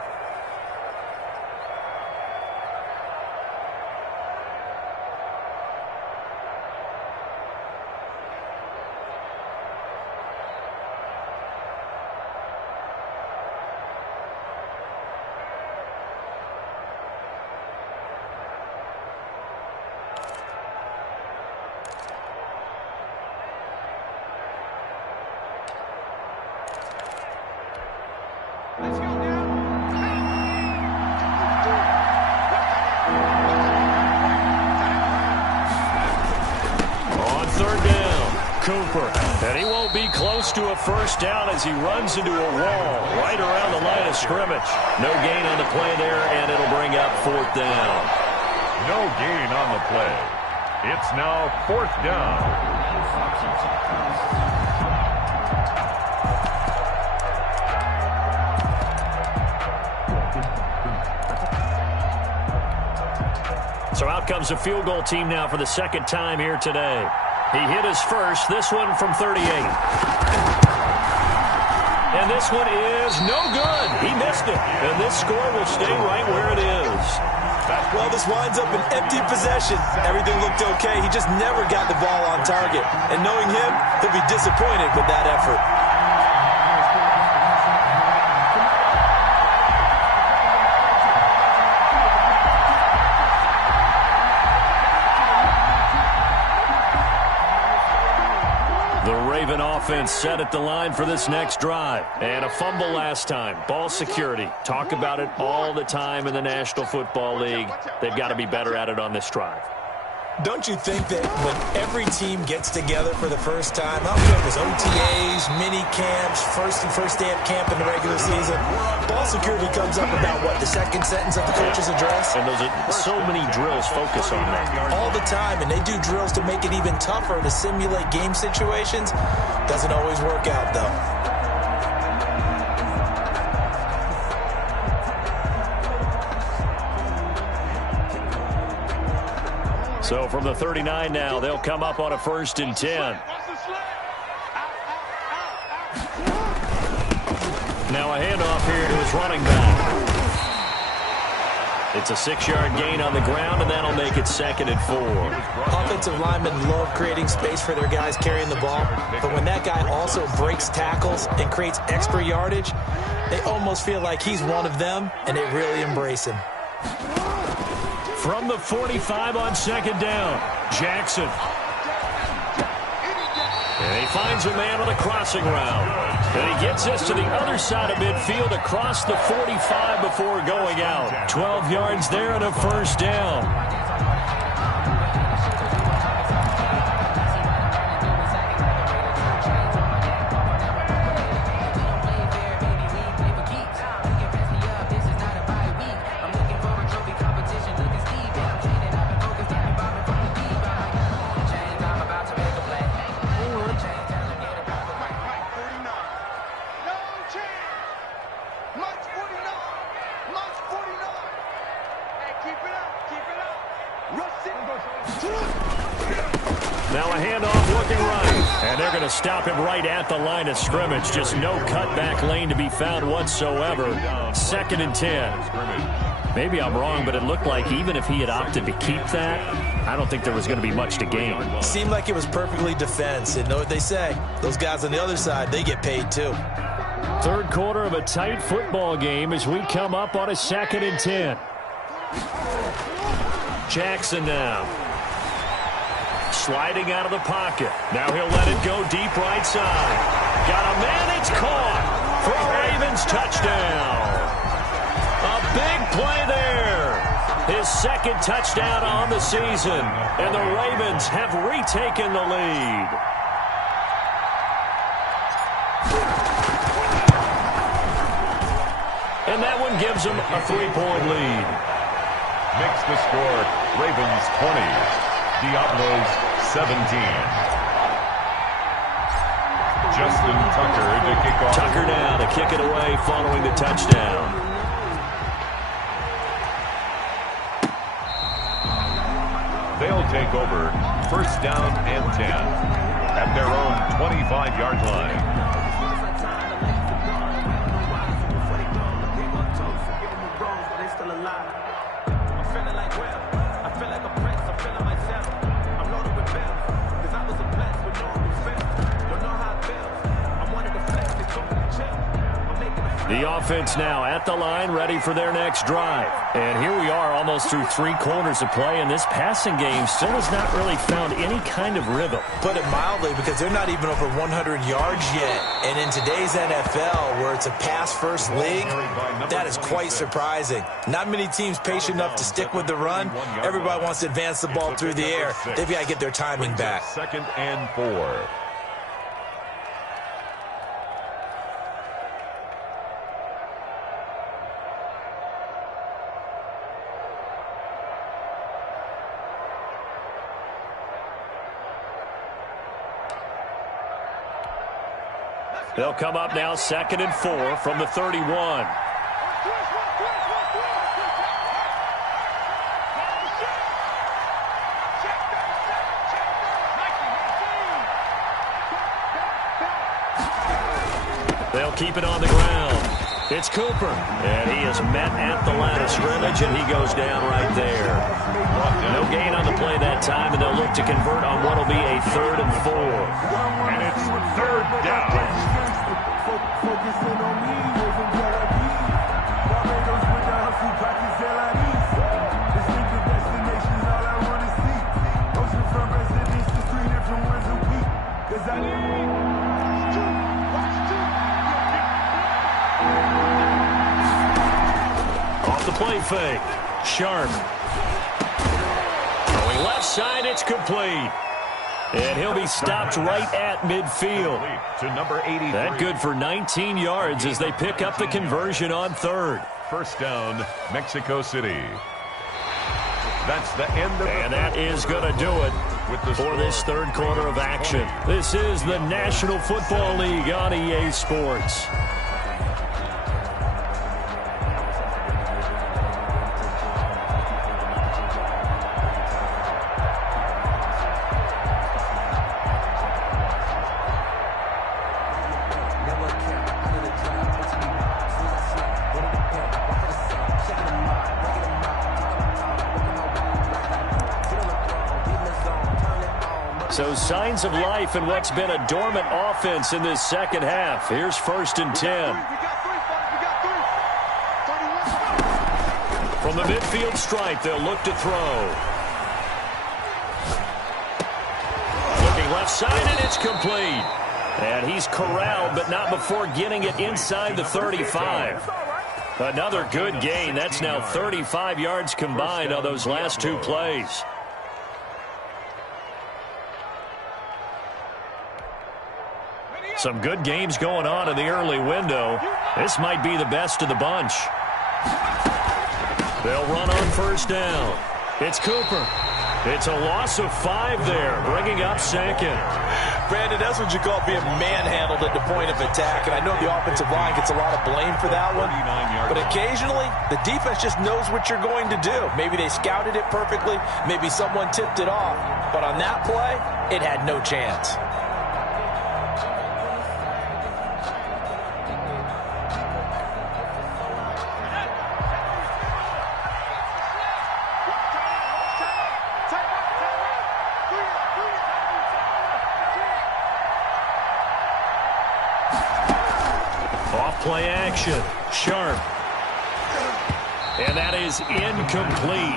And he won't be close to a 1st down as he runs into a wall right around the line of scrimmage. No gain on the play there, and it'll bring up 4th down. No gain on the play. It's now 4th down. So out comes a field goal team now for the 2nd time here today. He hit his first, this one from 38. And this one is no good. He missed it. And this score will stay right where it is. Well, this winds up an empty possession. Everything looked okay. He just never got the ball on target. And knowing him, he'll be disappointed with that effort. Offense set at the line for this next drive. And a fumble last time. Ball security. Talk about it all the time in the National Football League. They've got to be better at it on this drive. Don't you think that when every team gets together for the first time, I don't care if it's OTAs, mini camps, first day of camp in the regular season, ball security comes up about what, the second sentence of the coach's address? And those are so many drills focus on that. All the time, and they do drills to make it even tougher to simulate game situations. Doesn't always work out, though. So from the 39 now, they'll come up on a 1st and 10. Now a handoff here to his running back. It's a 6-yard gain on the ground, and that'll make it 2nd and 4. Offensive linemen love creating space for their guys carrying the ball, but when that guy also breaks tackles and creates extra yardage, they almost feel like he's one of them, and they really embrace him. From the 45 on 2nd down, Jackson. And he finds a man on the crossing route. And he gets this to the other side of midfield across the 45 before going out. 12 yards there and a 1st down. Now a handoff looking right. And they're going to stop him right at the line of scrimmage. Just no cutback lane to be found whatsoever. 2nd and 10. Maybe I'm wrong, but it looked like even if he had opted to keep that, I don't think there was going to be much to gain. Seemed like it was perfectly defense. And know what they say? Those guys on the other side, they get paid too. 3rd quarter of a tight football game as we come up on a 2nd and 10. Jackson now. Sliding out of the pocket. Now he'll let it go deep right side. Got a man, it's caught for a Ravens touchdown. A big play there. His 2nd touchdown on the season. And the Ravens have retaken the lead. And that one gives them a 3-point lead. Makes the score Ravens 20. Diablos 17. Justin Tucker to kick off. Tucker now to kick it away following the touchdown. They'll take over 1st down and 10 at their own 25-yard line. The offense now at the line, ready for their next drive. And here we are almost through 3 quarters of play, and this passing game still has not really found any kind of rhythm. Put it mildly, because they're not even over 100 yards yet. And in today's NFL, where it's a pass-first league, that is quite surprising. Not many teams patient enough to stick with the run. Everybody wants to advance the ball through the air. They've got to get their timing back. 2nd and 4. They'll come up now 2nd and 4 from the 31. They'll They'll keep it on the ground. It's Cooper. And he is met at the line of scrimmage, and he goes down right there. No gain on the play that time, and they'll look to convert on what will be a 3rd and 4. And it's 3rd down. Off the play fake. Sharp. Going left side, it's complete. And he'll be stopped right at midfield. To number 83. That good for 19 yards as they pick up the conversion on 3rd. 1st down, Mexico City. That's the end of And that is going to do it for this 3rd quarter of action. This is the National Football League on EA Sports. So signs of life in what's been a dormant offense in this 2nd half. Here's 1st and 10. From the midfield stripe, they'll look to throw. Looking left side, and it's complete. And he's corralled, but not before getting it inside the 35. Another good gain. That's now 35 yards combined on those last 2 plays. Some good games going on in the early window. This might be the best of the bunch. They'll run on 1st down. It's Cooper. It's a loss of 5 there, bringing up 2nd. Brandon, that's what you call being manhandled at the point of attack, and I know the offensive line gets a lot of blame for that one, but occasionally the defense just knows what you're going to do. Maybe they scouted it perfectly, maybe someone tipped it off, but on that play, it had no chance. Play action. Sharp. And that is incomplete.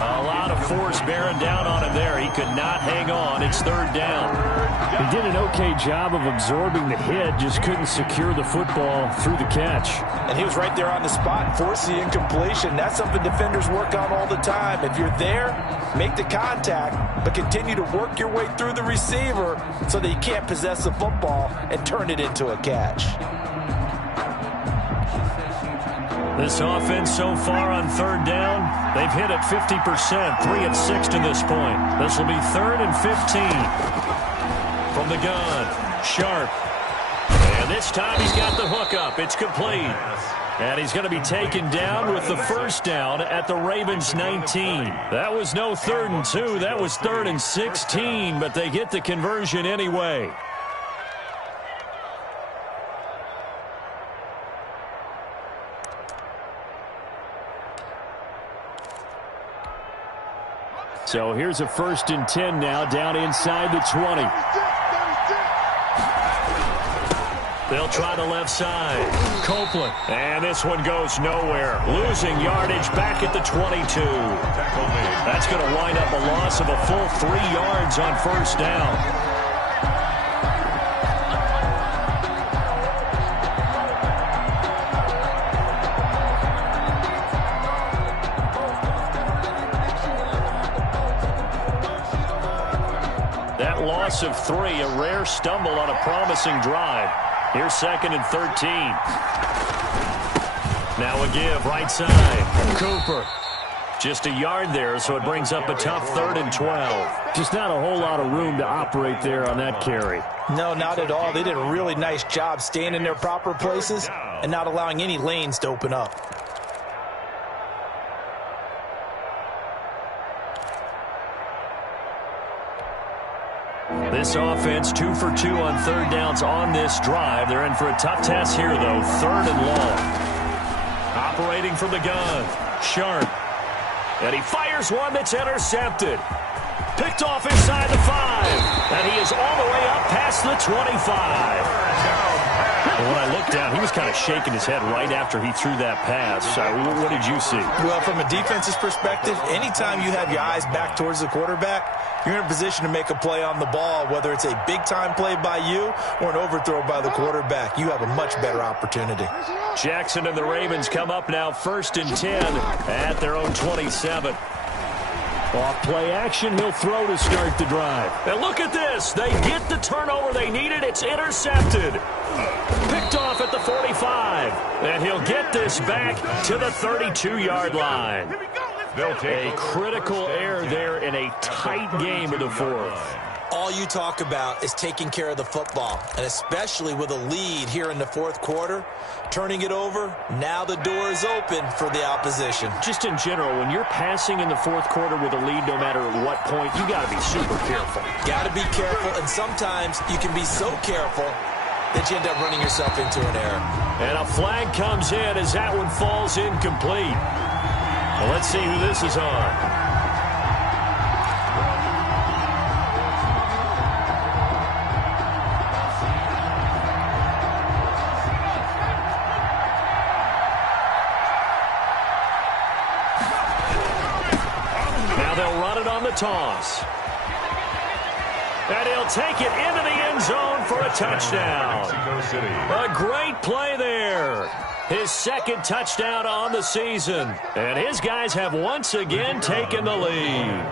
A lot of force bearing down on him there. He could not hang on. It's 3rd down. He did an okay job of absorbing the hit, just couldn't secure the football through the catch. And he was right there on the spot and forced the incompletion. That's something defenders work on all the time. If you're there, make the contact, but continue to work your way through the receiver so that you can't possess the football and turn it into a catch. This offense so far on 3rd down, they've hit it 50%, 3 of 6 to this point. This will be 3rd and 15. From the gun, Sharp. And this time he's got the hook up. It's complete. And he's going to be taken down with the 1st down at the Ravens 19. That was no 3rd and 2. That was 3rd and 16, but they get the conversion anyway. So here's a 1st and 10 now down inside the 20. They'll try the left side. Copeland. And this one goes nowhere. Losing yardage back at the 22. That's going to wind up a loss of a full 3 yards on 1st down. Loss of 3, a rare stumble on a promising drive. Here's 2nd and 13. Now a give, right side. Cooper. Just a yard there, so it brings up a tough 3rd and 12. Just not a whole lot of room to operate there on that carry. No, not at all. They did a really nice job staying in their proper places and not allowing any lanes to open up. This offense 2 for 2 on third downs on this drive. They're in for a tough task here, though. 3rd and long. Operating from the gun. Sharp. And he fires one that's intercepted. Picked off inside the 5. And he is all the way up past the 25. When I looked down, he was kind of shaking his head right after he threw that pass. What did you see? Well, from a defense's perspective, anytime you have your eyes back towards the quarterback, you're in a position to make a play on the ball, whether it's a big-time play by you or an overthrow by the quarterback. You have a much better opportunity. Jackson and the Ravens come up now 1st and 10 at their own 27. Off play action, he'll throw to start the drive. And look at this. They get the turnover they needed. It's intercepted. Picked off at the 45. And he'll get this back to the 32-yard line. A critical error there in a tight game of the 4th. All you talk about is taking care of the football, and especially with a lead here in the 4th quarter, turning it over, now the door is open for the opposition. Just in general, when you're passing in the 4th quarter with a lead, no matter what point, you got to be super careful. Got to be careful, and sometimes you can be so careful that you end up running yourself into an error. And a flag comes in as that one falls incomplete. Well, let's see who this is on. Toss. And he'll take it into the end zone for a touchdown. A great play there. His 2nd touchdown on the season. And his guys have once again taken the lead.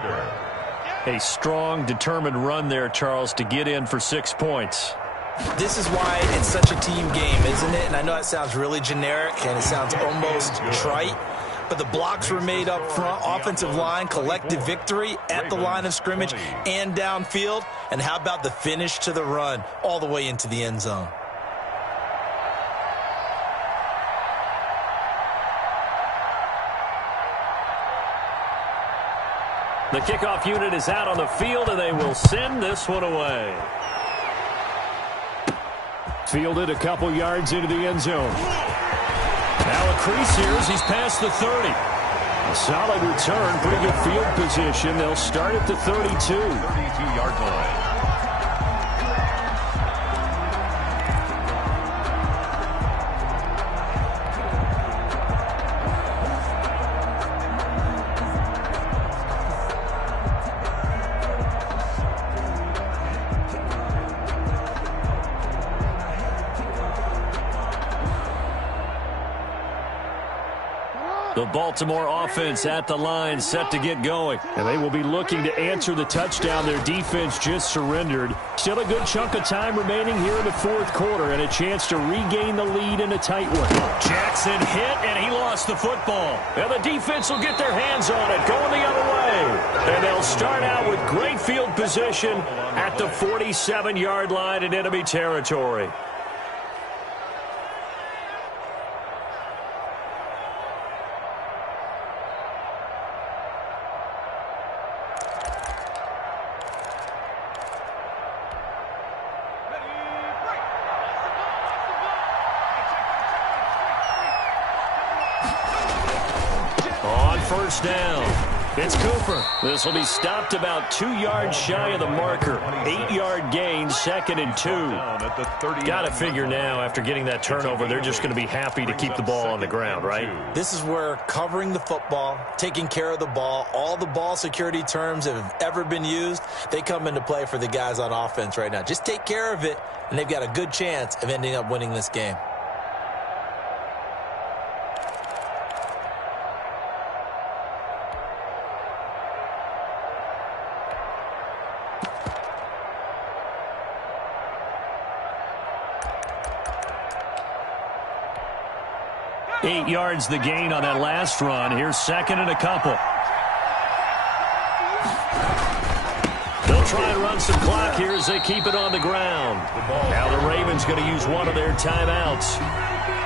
A strong, determined run there, Charles, to get in for 6 points. This is why it's such a team game, isn't it? And I know it sounds really generic and it sounds almost trite. But the blocks were made up front, offensive line, collective victory at the line of scrimmage and downfield. And how about the finish to the run all the way into the end zone? The kickoff unit is out on the field, and they will send this one away. Fielded a couple yards into the end zone. Now a crease here as he's past the 30. A solid return, pretty good field position. They'll start at the 32. 32-yard line. The Baltimore offense at the line, set to get going. And they will be looking to answer the touchdown their defense just surrendered. Still a good chunk of time remaining here in the 4th quarter and a chance to regain the lead in a tight one. Jackson hit, and he lost the football. And the defense will get their hands on it, going the other way. And they'll start out with great field position at the 47-yard line in enemy territory. First down. It's Cooper. This will be stopped about 2 yards shy of the marker. 8-yard gain, 2nd and 2. Got to figure now, after getting that turnover, they're just going to be happy to keep the ball on the ground, right? This is where covering the football, taking care of the ball, all the ball security terms that have ever been used, they come into play for the guys on offense right now. Just take care of it, and they've got a good chance of ending up winning this game. Eight yards the gain on that last run. Here's 2nd and a couple. They'll try and run some clock here as they keep it on the ground. Now the Ravens going to use one of their timeouts.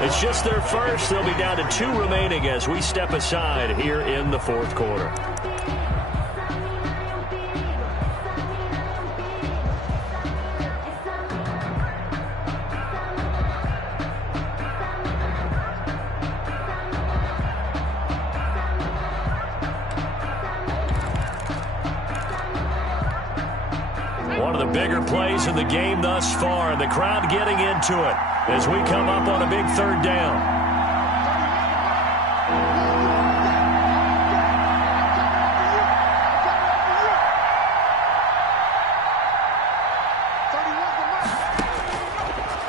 It's just their first. They'll be down to 2 remaining as we step aside here in the 4th quarter. bigger plays in the game thus far, and the crowd getting into it as we come up on a big third down.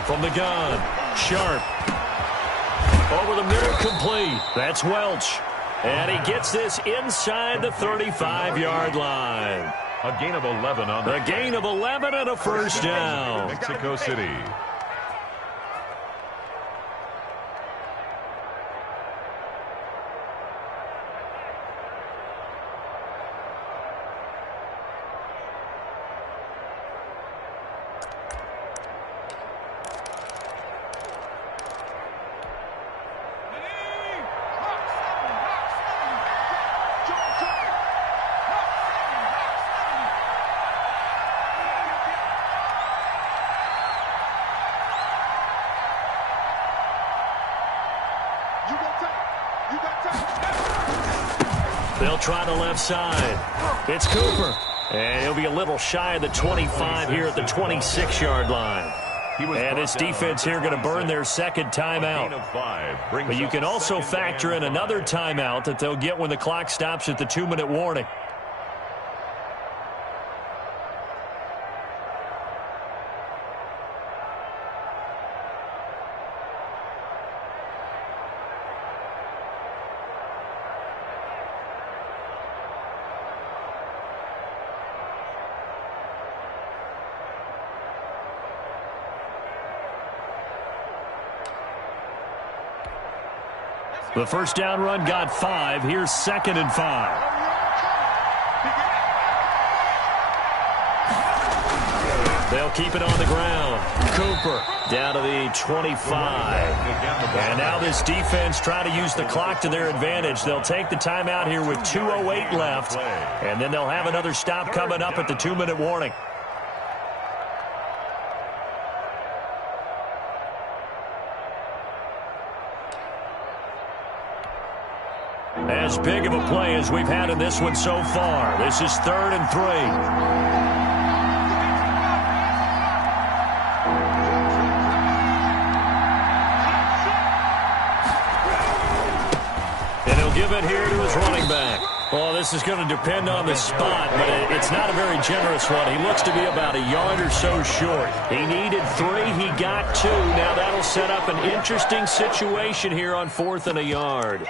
From the gun, Sharp. Over the middle, complete. That's Welch. And he gets this inside the 35-yard line. A gain of 11 on the gain of 11 and a first down. Mexico City. They'll try the left side. It's Cooper. And he'll be a little shy of the 25 here at the 26-yard line. And this defense here going to burn their second timeout. But you can also factor in another timeout that they'll get when the clock stops at the 2-minute warning. The first down run got 5. Here's 2nd and 5. They'll keep it on the ground. Cooper down to the 25. And now this defense trying to use the clock to their advantage. They'll take the timeout here with 2:08 left. And then they'll have another stop coming up at the 2-minute warning. As big of a play as we've had in this one so far. This is 3rd and 3. And he'll give it here to his running back. Well, this is going to depend on the spot, but it's not a very generous one. He looks to be about a yard or so short. He needed 3. He got 2. Now that'll set up an interesting situation here on 4th and a yard.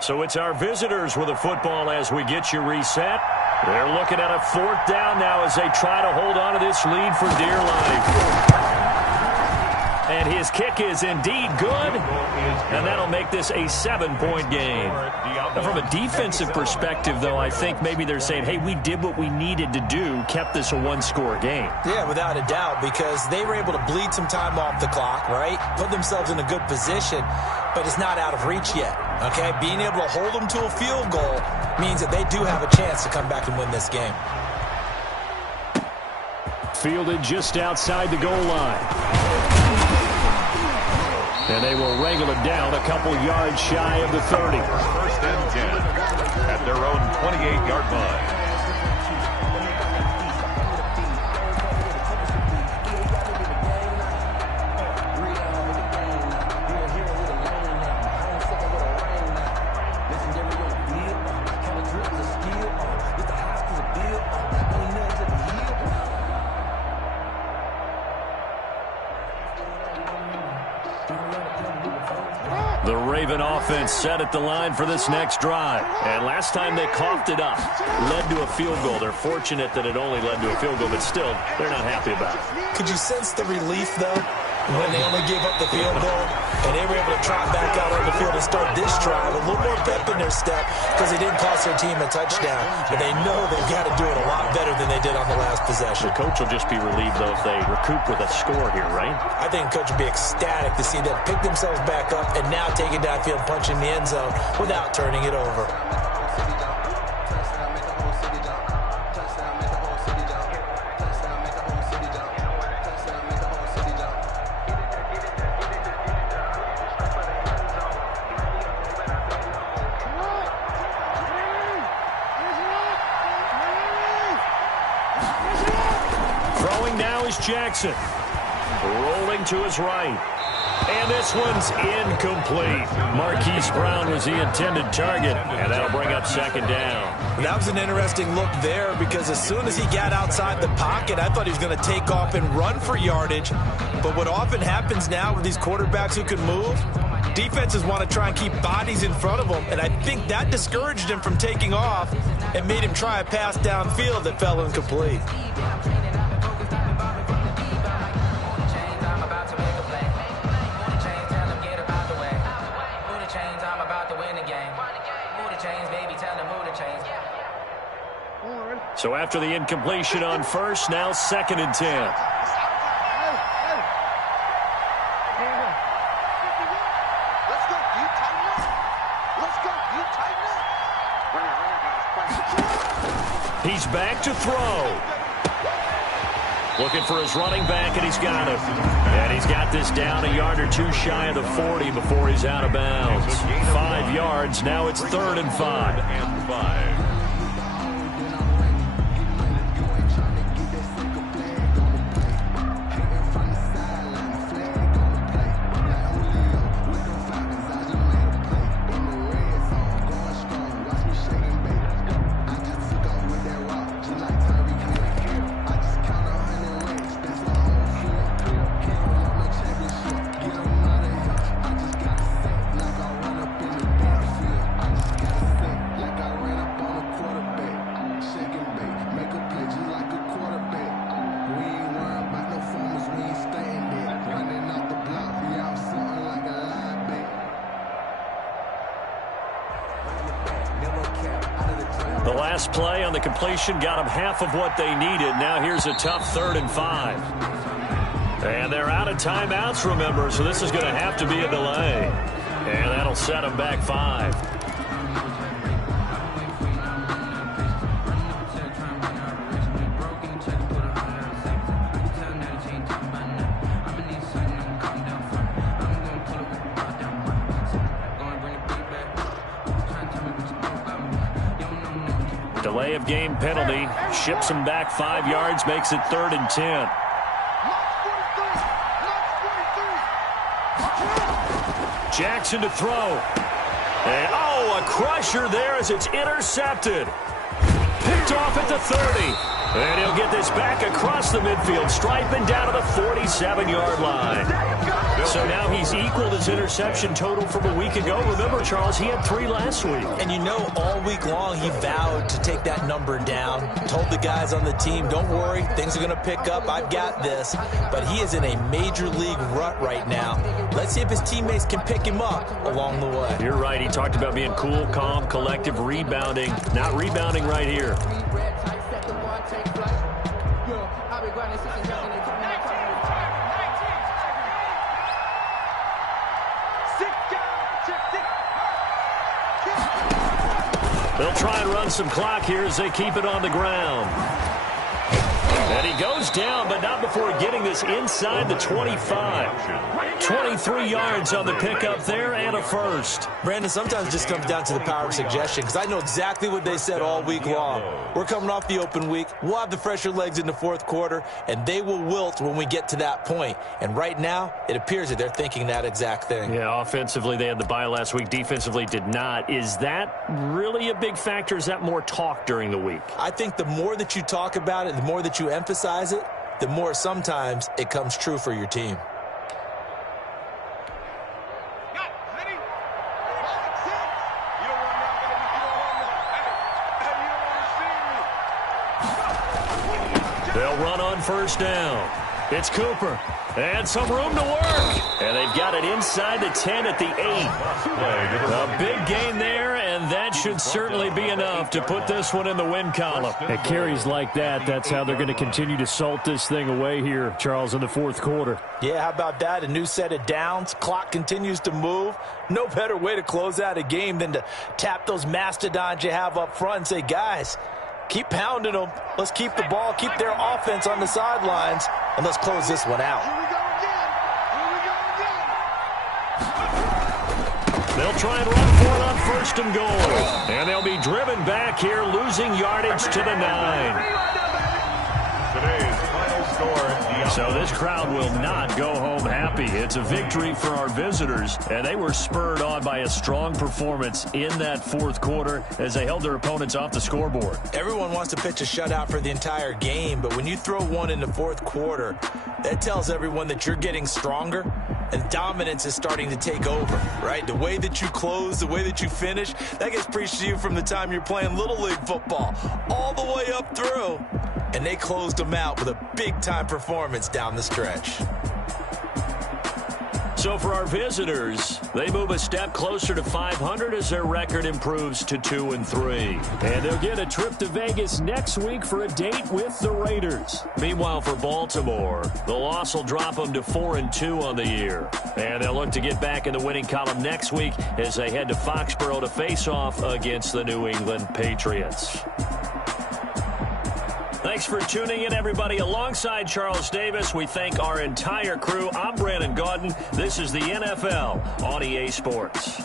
So it's our visitors with a football as we get you reset. They're looking at a 4th down now as they try to hold on to this lead for dear life. And his kick is indeed good, and that'll make this a 7-point game. Now, from a defensive perspective, though, I think maybe they're saying, hey, we did what we needed to do, kept this a 1-score game. Yeah, without a doubt, because they were able to bleed some time off the clock, right? Put themselves in a good position, but it's not out of reach yet, okay? Being able to hold them to a field goal means that they do have a chance to come back and win this game. Fielded just outside the goal line. And they will wrangle it down a couple yards shy of the 30. 1st and 10 at their own 28-yard line. The Raven offense set at the line for this next drive. And last time they coughed it up, led to a field goal. They're fortunate that it only led to a field goal, but still, they're not happy about it. Could you sense the relief, though, when they only gave up the field goal and they were able to trot back out on the field and start this drive a little more pep in their step because it didn't cost their team a touchdown. But they know they've got to do it a lot better than they did on the last possession. The coach will just be relieved, though, if they recoup with a score here, right? I think the coach will be ecstatic to see them pick themselves back up and now take it downfield, punch in the end zone without turning it over. Throwing now is Jackson. Rolling to his right. And this one's incomplete. Marquise Brown was the intended target, and that'll bring up second down. That was an interesting look there because as soon as he got outside the pocket, I thought he was going to take off and run for yardage. But what often happens now with these quarterbacks who can move, defenses want to try and keep bodies in front of them, and I think that discouraged him from taking off and made him try a pass downfield that fell incomplete. So after the incompletion on first, now 2nd and 10. He's back to throw. Looking for his running back, and he's got him. And he's got this down a yard or two shy of the 40 before he's out of bounds. 5 yards. Now it's 3rd and 5. The last play on the completion got them half of what they needed. Now here's a tough 3rd and 5. And they're out of timeouts, remember, so this is going to have to be a delay. And that'll set them back 5. Delay of game penalty. Ships him back 5 yards, makes it 3rd and 10. Jackson to throw. And, a crusher there as it's intercepted. Picked off at the 30. And he'll get this back across the midfield stripe and down to the 47-yard line. So now he's equaled his interception total from a week ago. Remember, Charles, he had 3 last week. And you know, all week long he vowed to take that number down. Told the guys on the team, don't worry, things are going to pick up. I've got this. But he is in a major league rut right now. Let's see if his teammates can pick him up along the way. You're right. He talked about being cool, calm, collective, rebounding. Not rebounding right here. They'll try and run some clock here as they keep it on the ground. And he goes down, but not before getting this inside the 25. 23 yards on the pickup there and a first. Brandon, sometimes it just comes down to the power of suggestion because I know exactly what they said all week long. We're coming off the open week. We'll have the fresher legs in the 4th quarter, and they will wilt when we get to that point. And right now, it appears that they're thinking that exact thing. Yeah, offensively, they had the bye last week. Defensively, did not. Is that really a big factor? Is that more talk during the week? I think the more that you talk about it, the more that you emphasize it, the more sometimes it comes true for your team. They'll run on first down. It's Cooper. And some room to work. And they've got it inside the 10 at the 8. A big gain there, and that should certainly be enough to put this one in the win column. At carries like that, that's how they're going to continue to salt this thing away here, Charles, in the 4th quarter. Yeah, how about that? A new set of downs. Clock continues to move. No better way to close out a game than to tap those mastodons you have up front and say, guys, keep pounding them. Let's keep the ball, keep their offense on the sidelines, and let's close this one out. They'll try and run for it on 1st and goal. And they'll be driven back here, losing yardage to the 9. Today's final score. So this crowd will not go home happy. It's a victory for our visitors, and they were spurred on by a strong performance in that fourth quarter as they held their opponents off the scoreboard. Everyone wants to pitch a shutout for the entire game, but when you throw one in the fourth quarter, that tells everyone that you're getting stronger and dominance is starting to take over, right? The way that you close, the way that you finish, that gets preached to you from the time you're playing Little League football all the way up through. And they closed them out with a big-time performance down the stretch. So for our visitors, they move a step closer to 500 as their record improves to 2-3. And they'll get a trip to Vegas next week for a date with the Raiders. Meanwhile, for Baltimore, the loss will drop them to 4-2 on the year. And they'll look to get back in the winning column next week as they head to Foxborough to face off against the New England Patriots. Thanks for tuning in, everybody. Alongside Charles Davis, we thank our entire crew. I'm Brandon Gaudin. This is the NFL on EA Sports.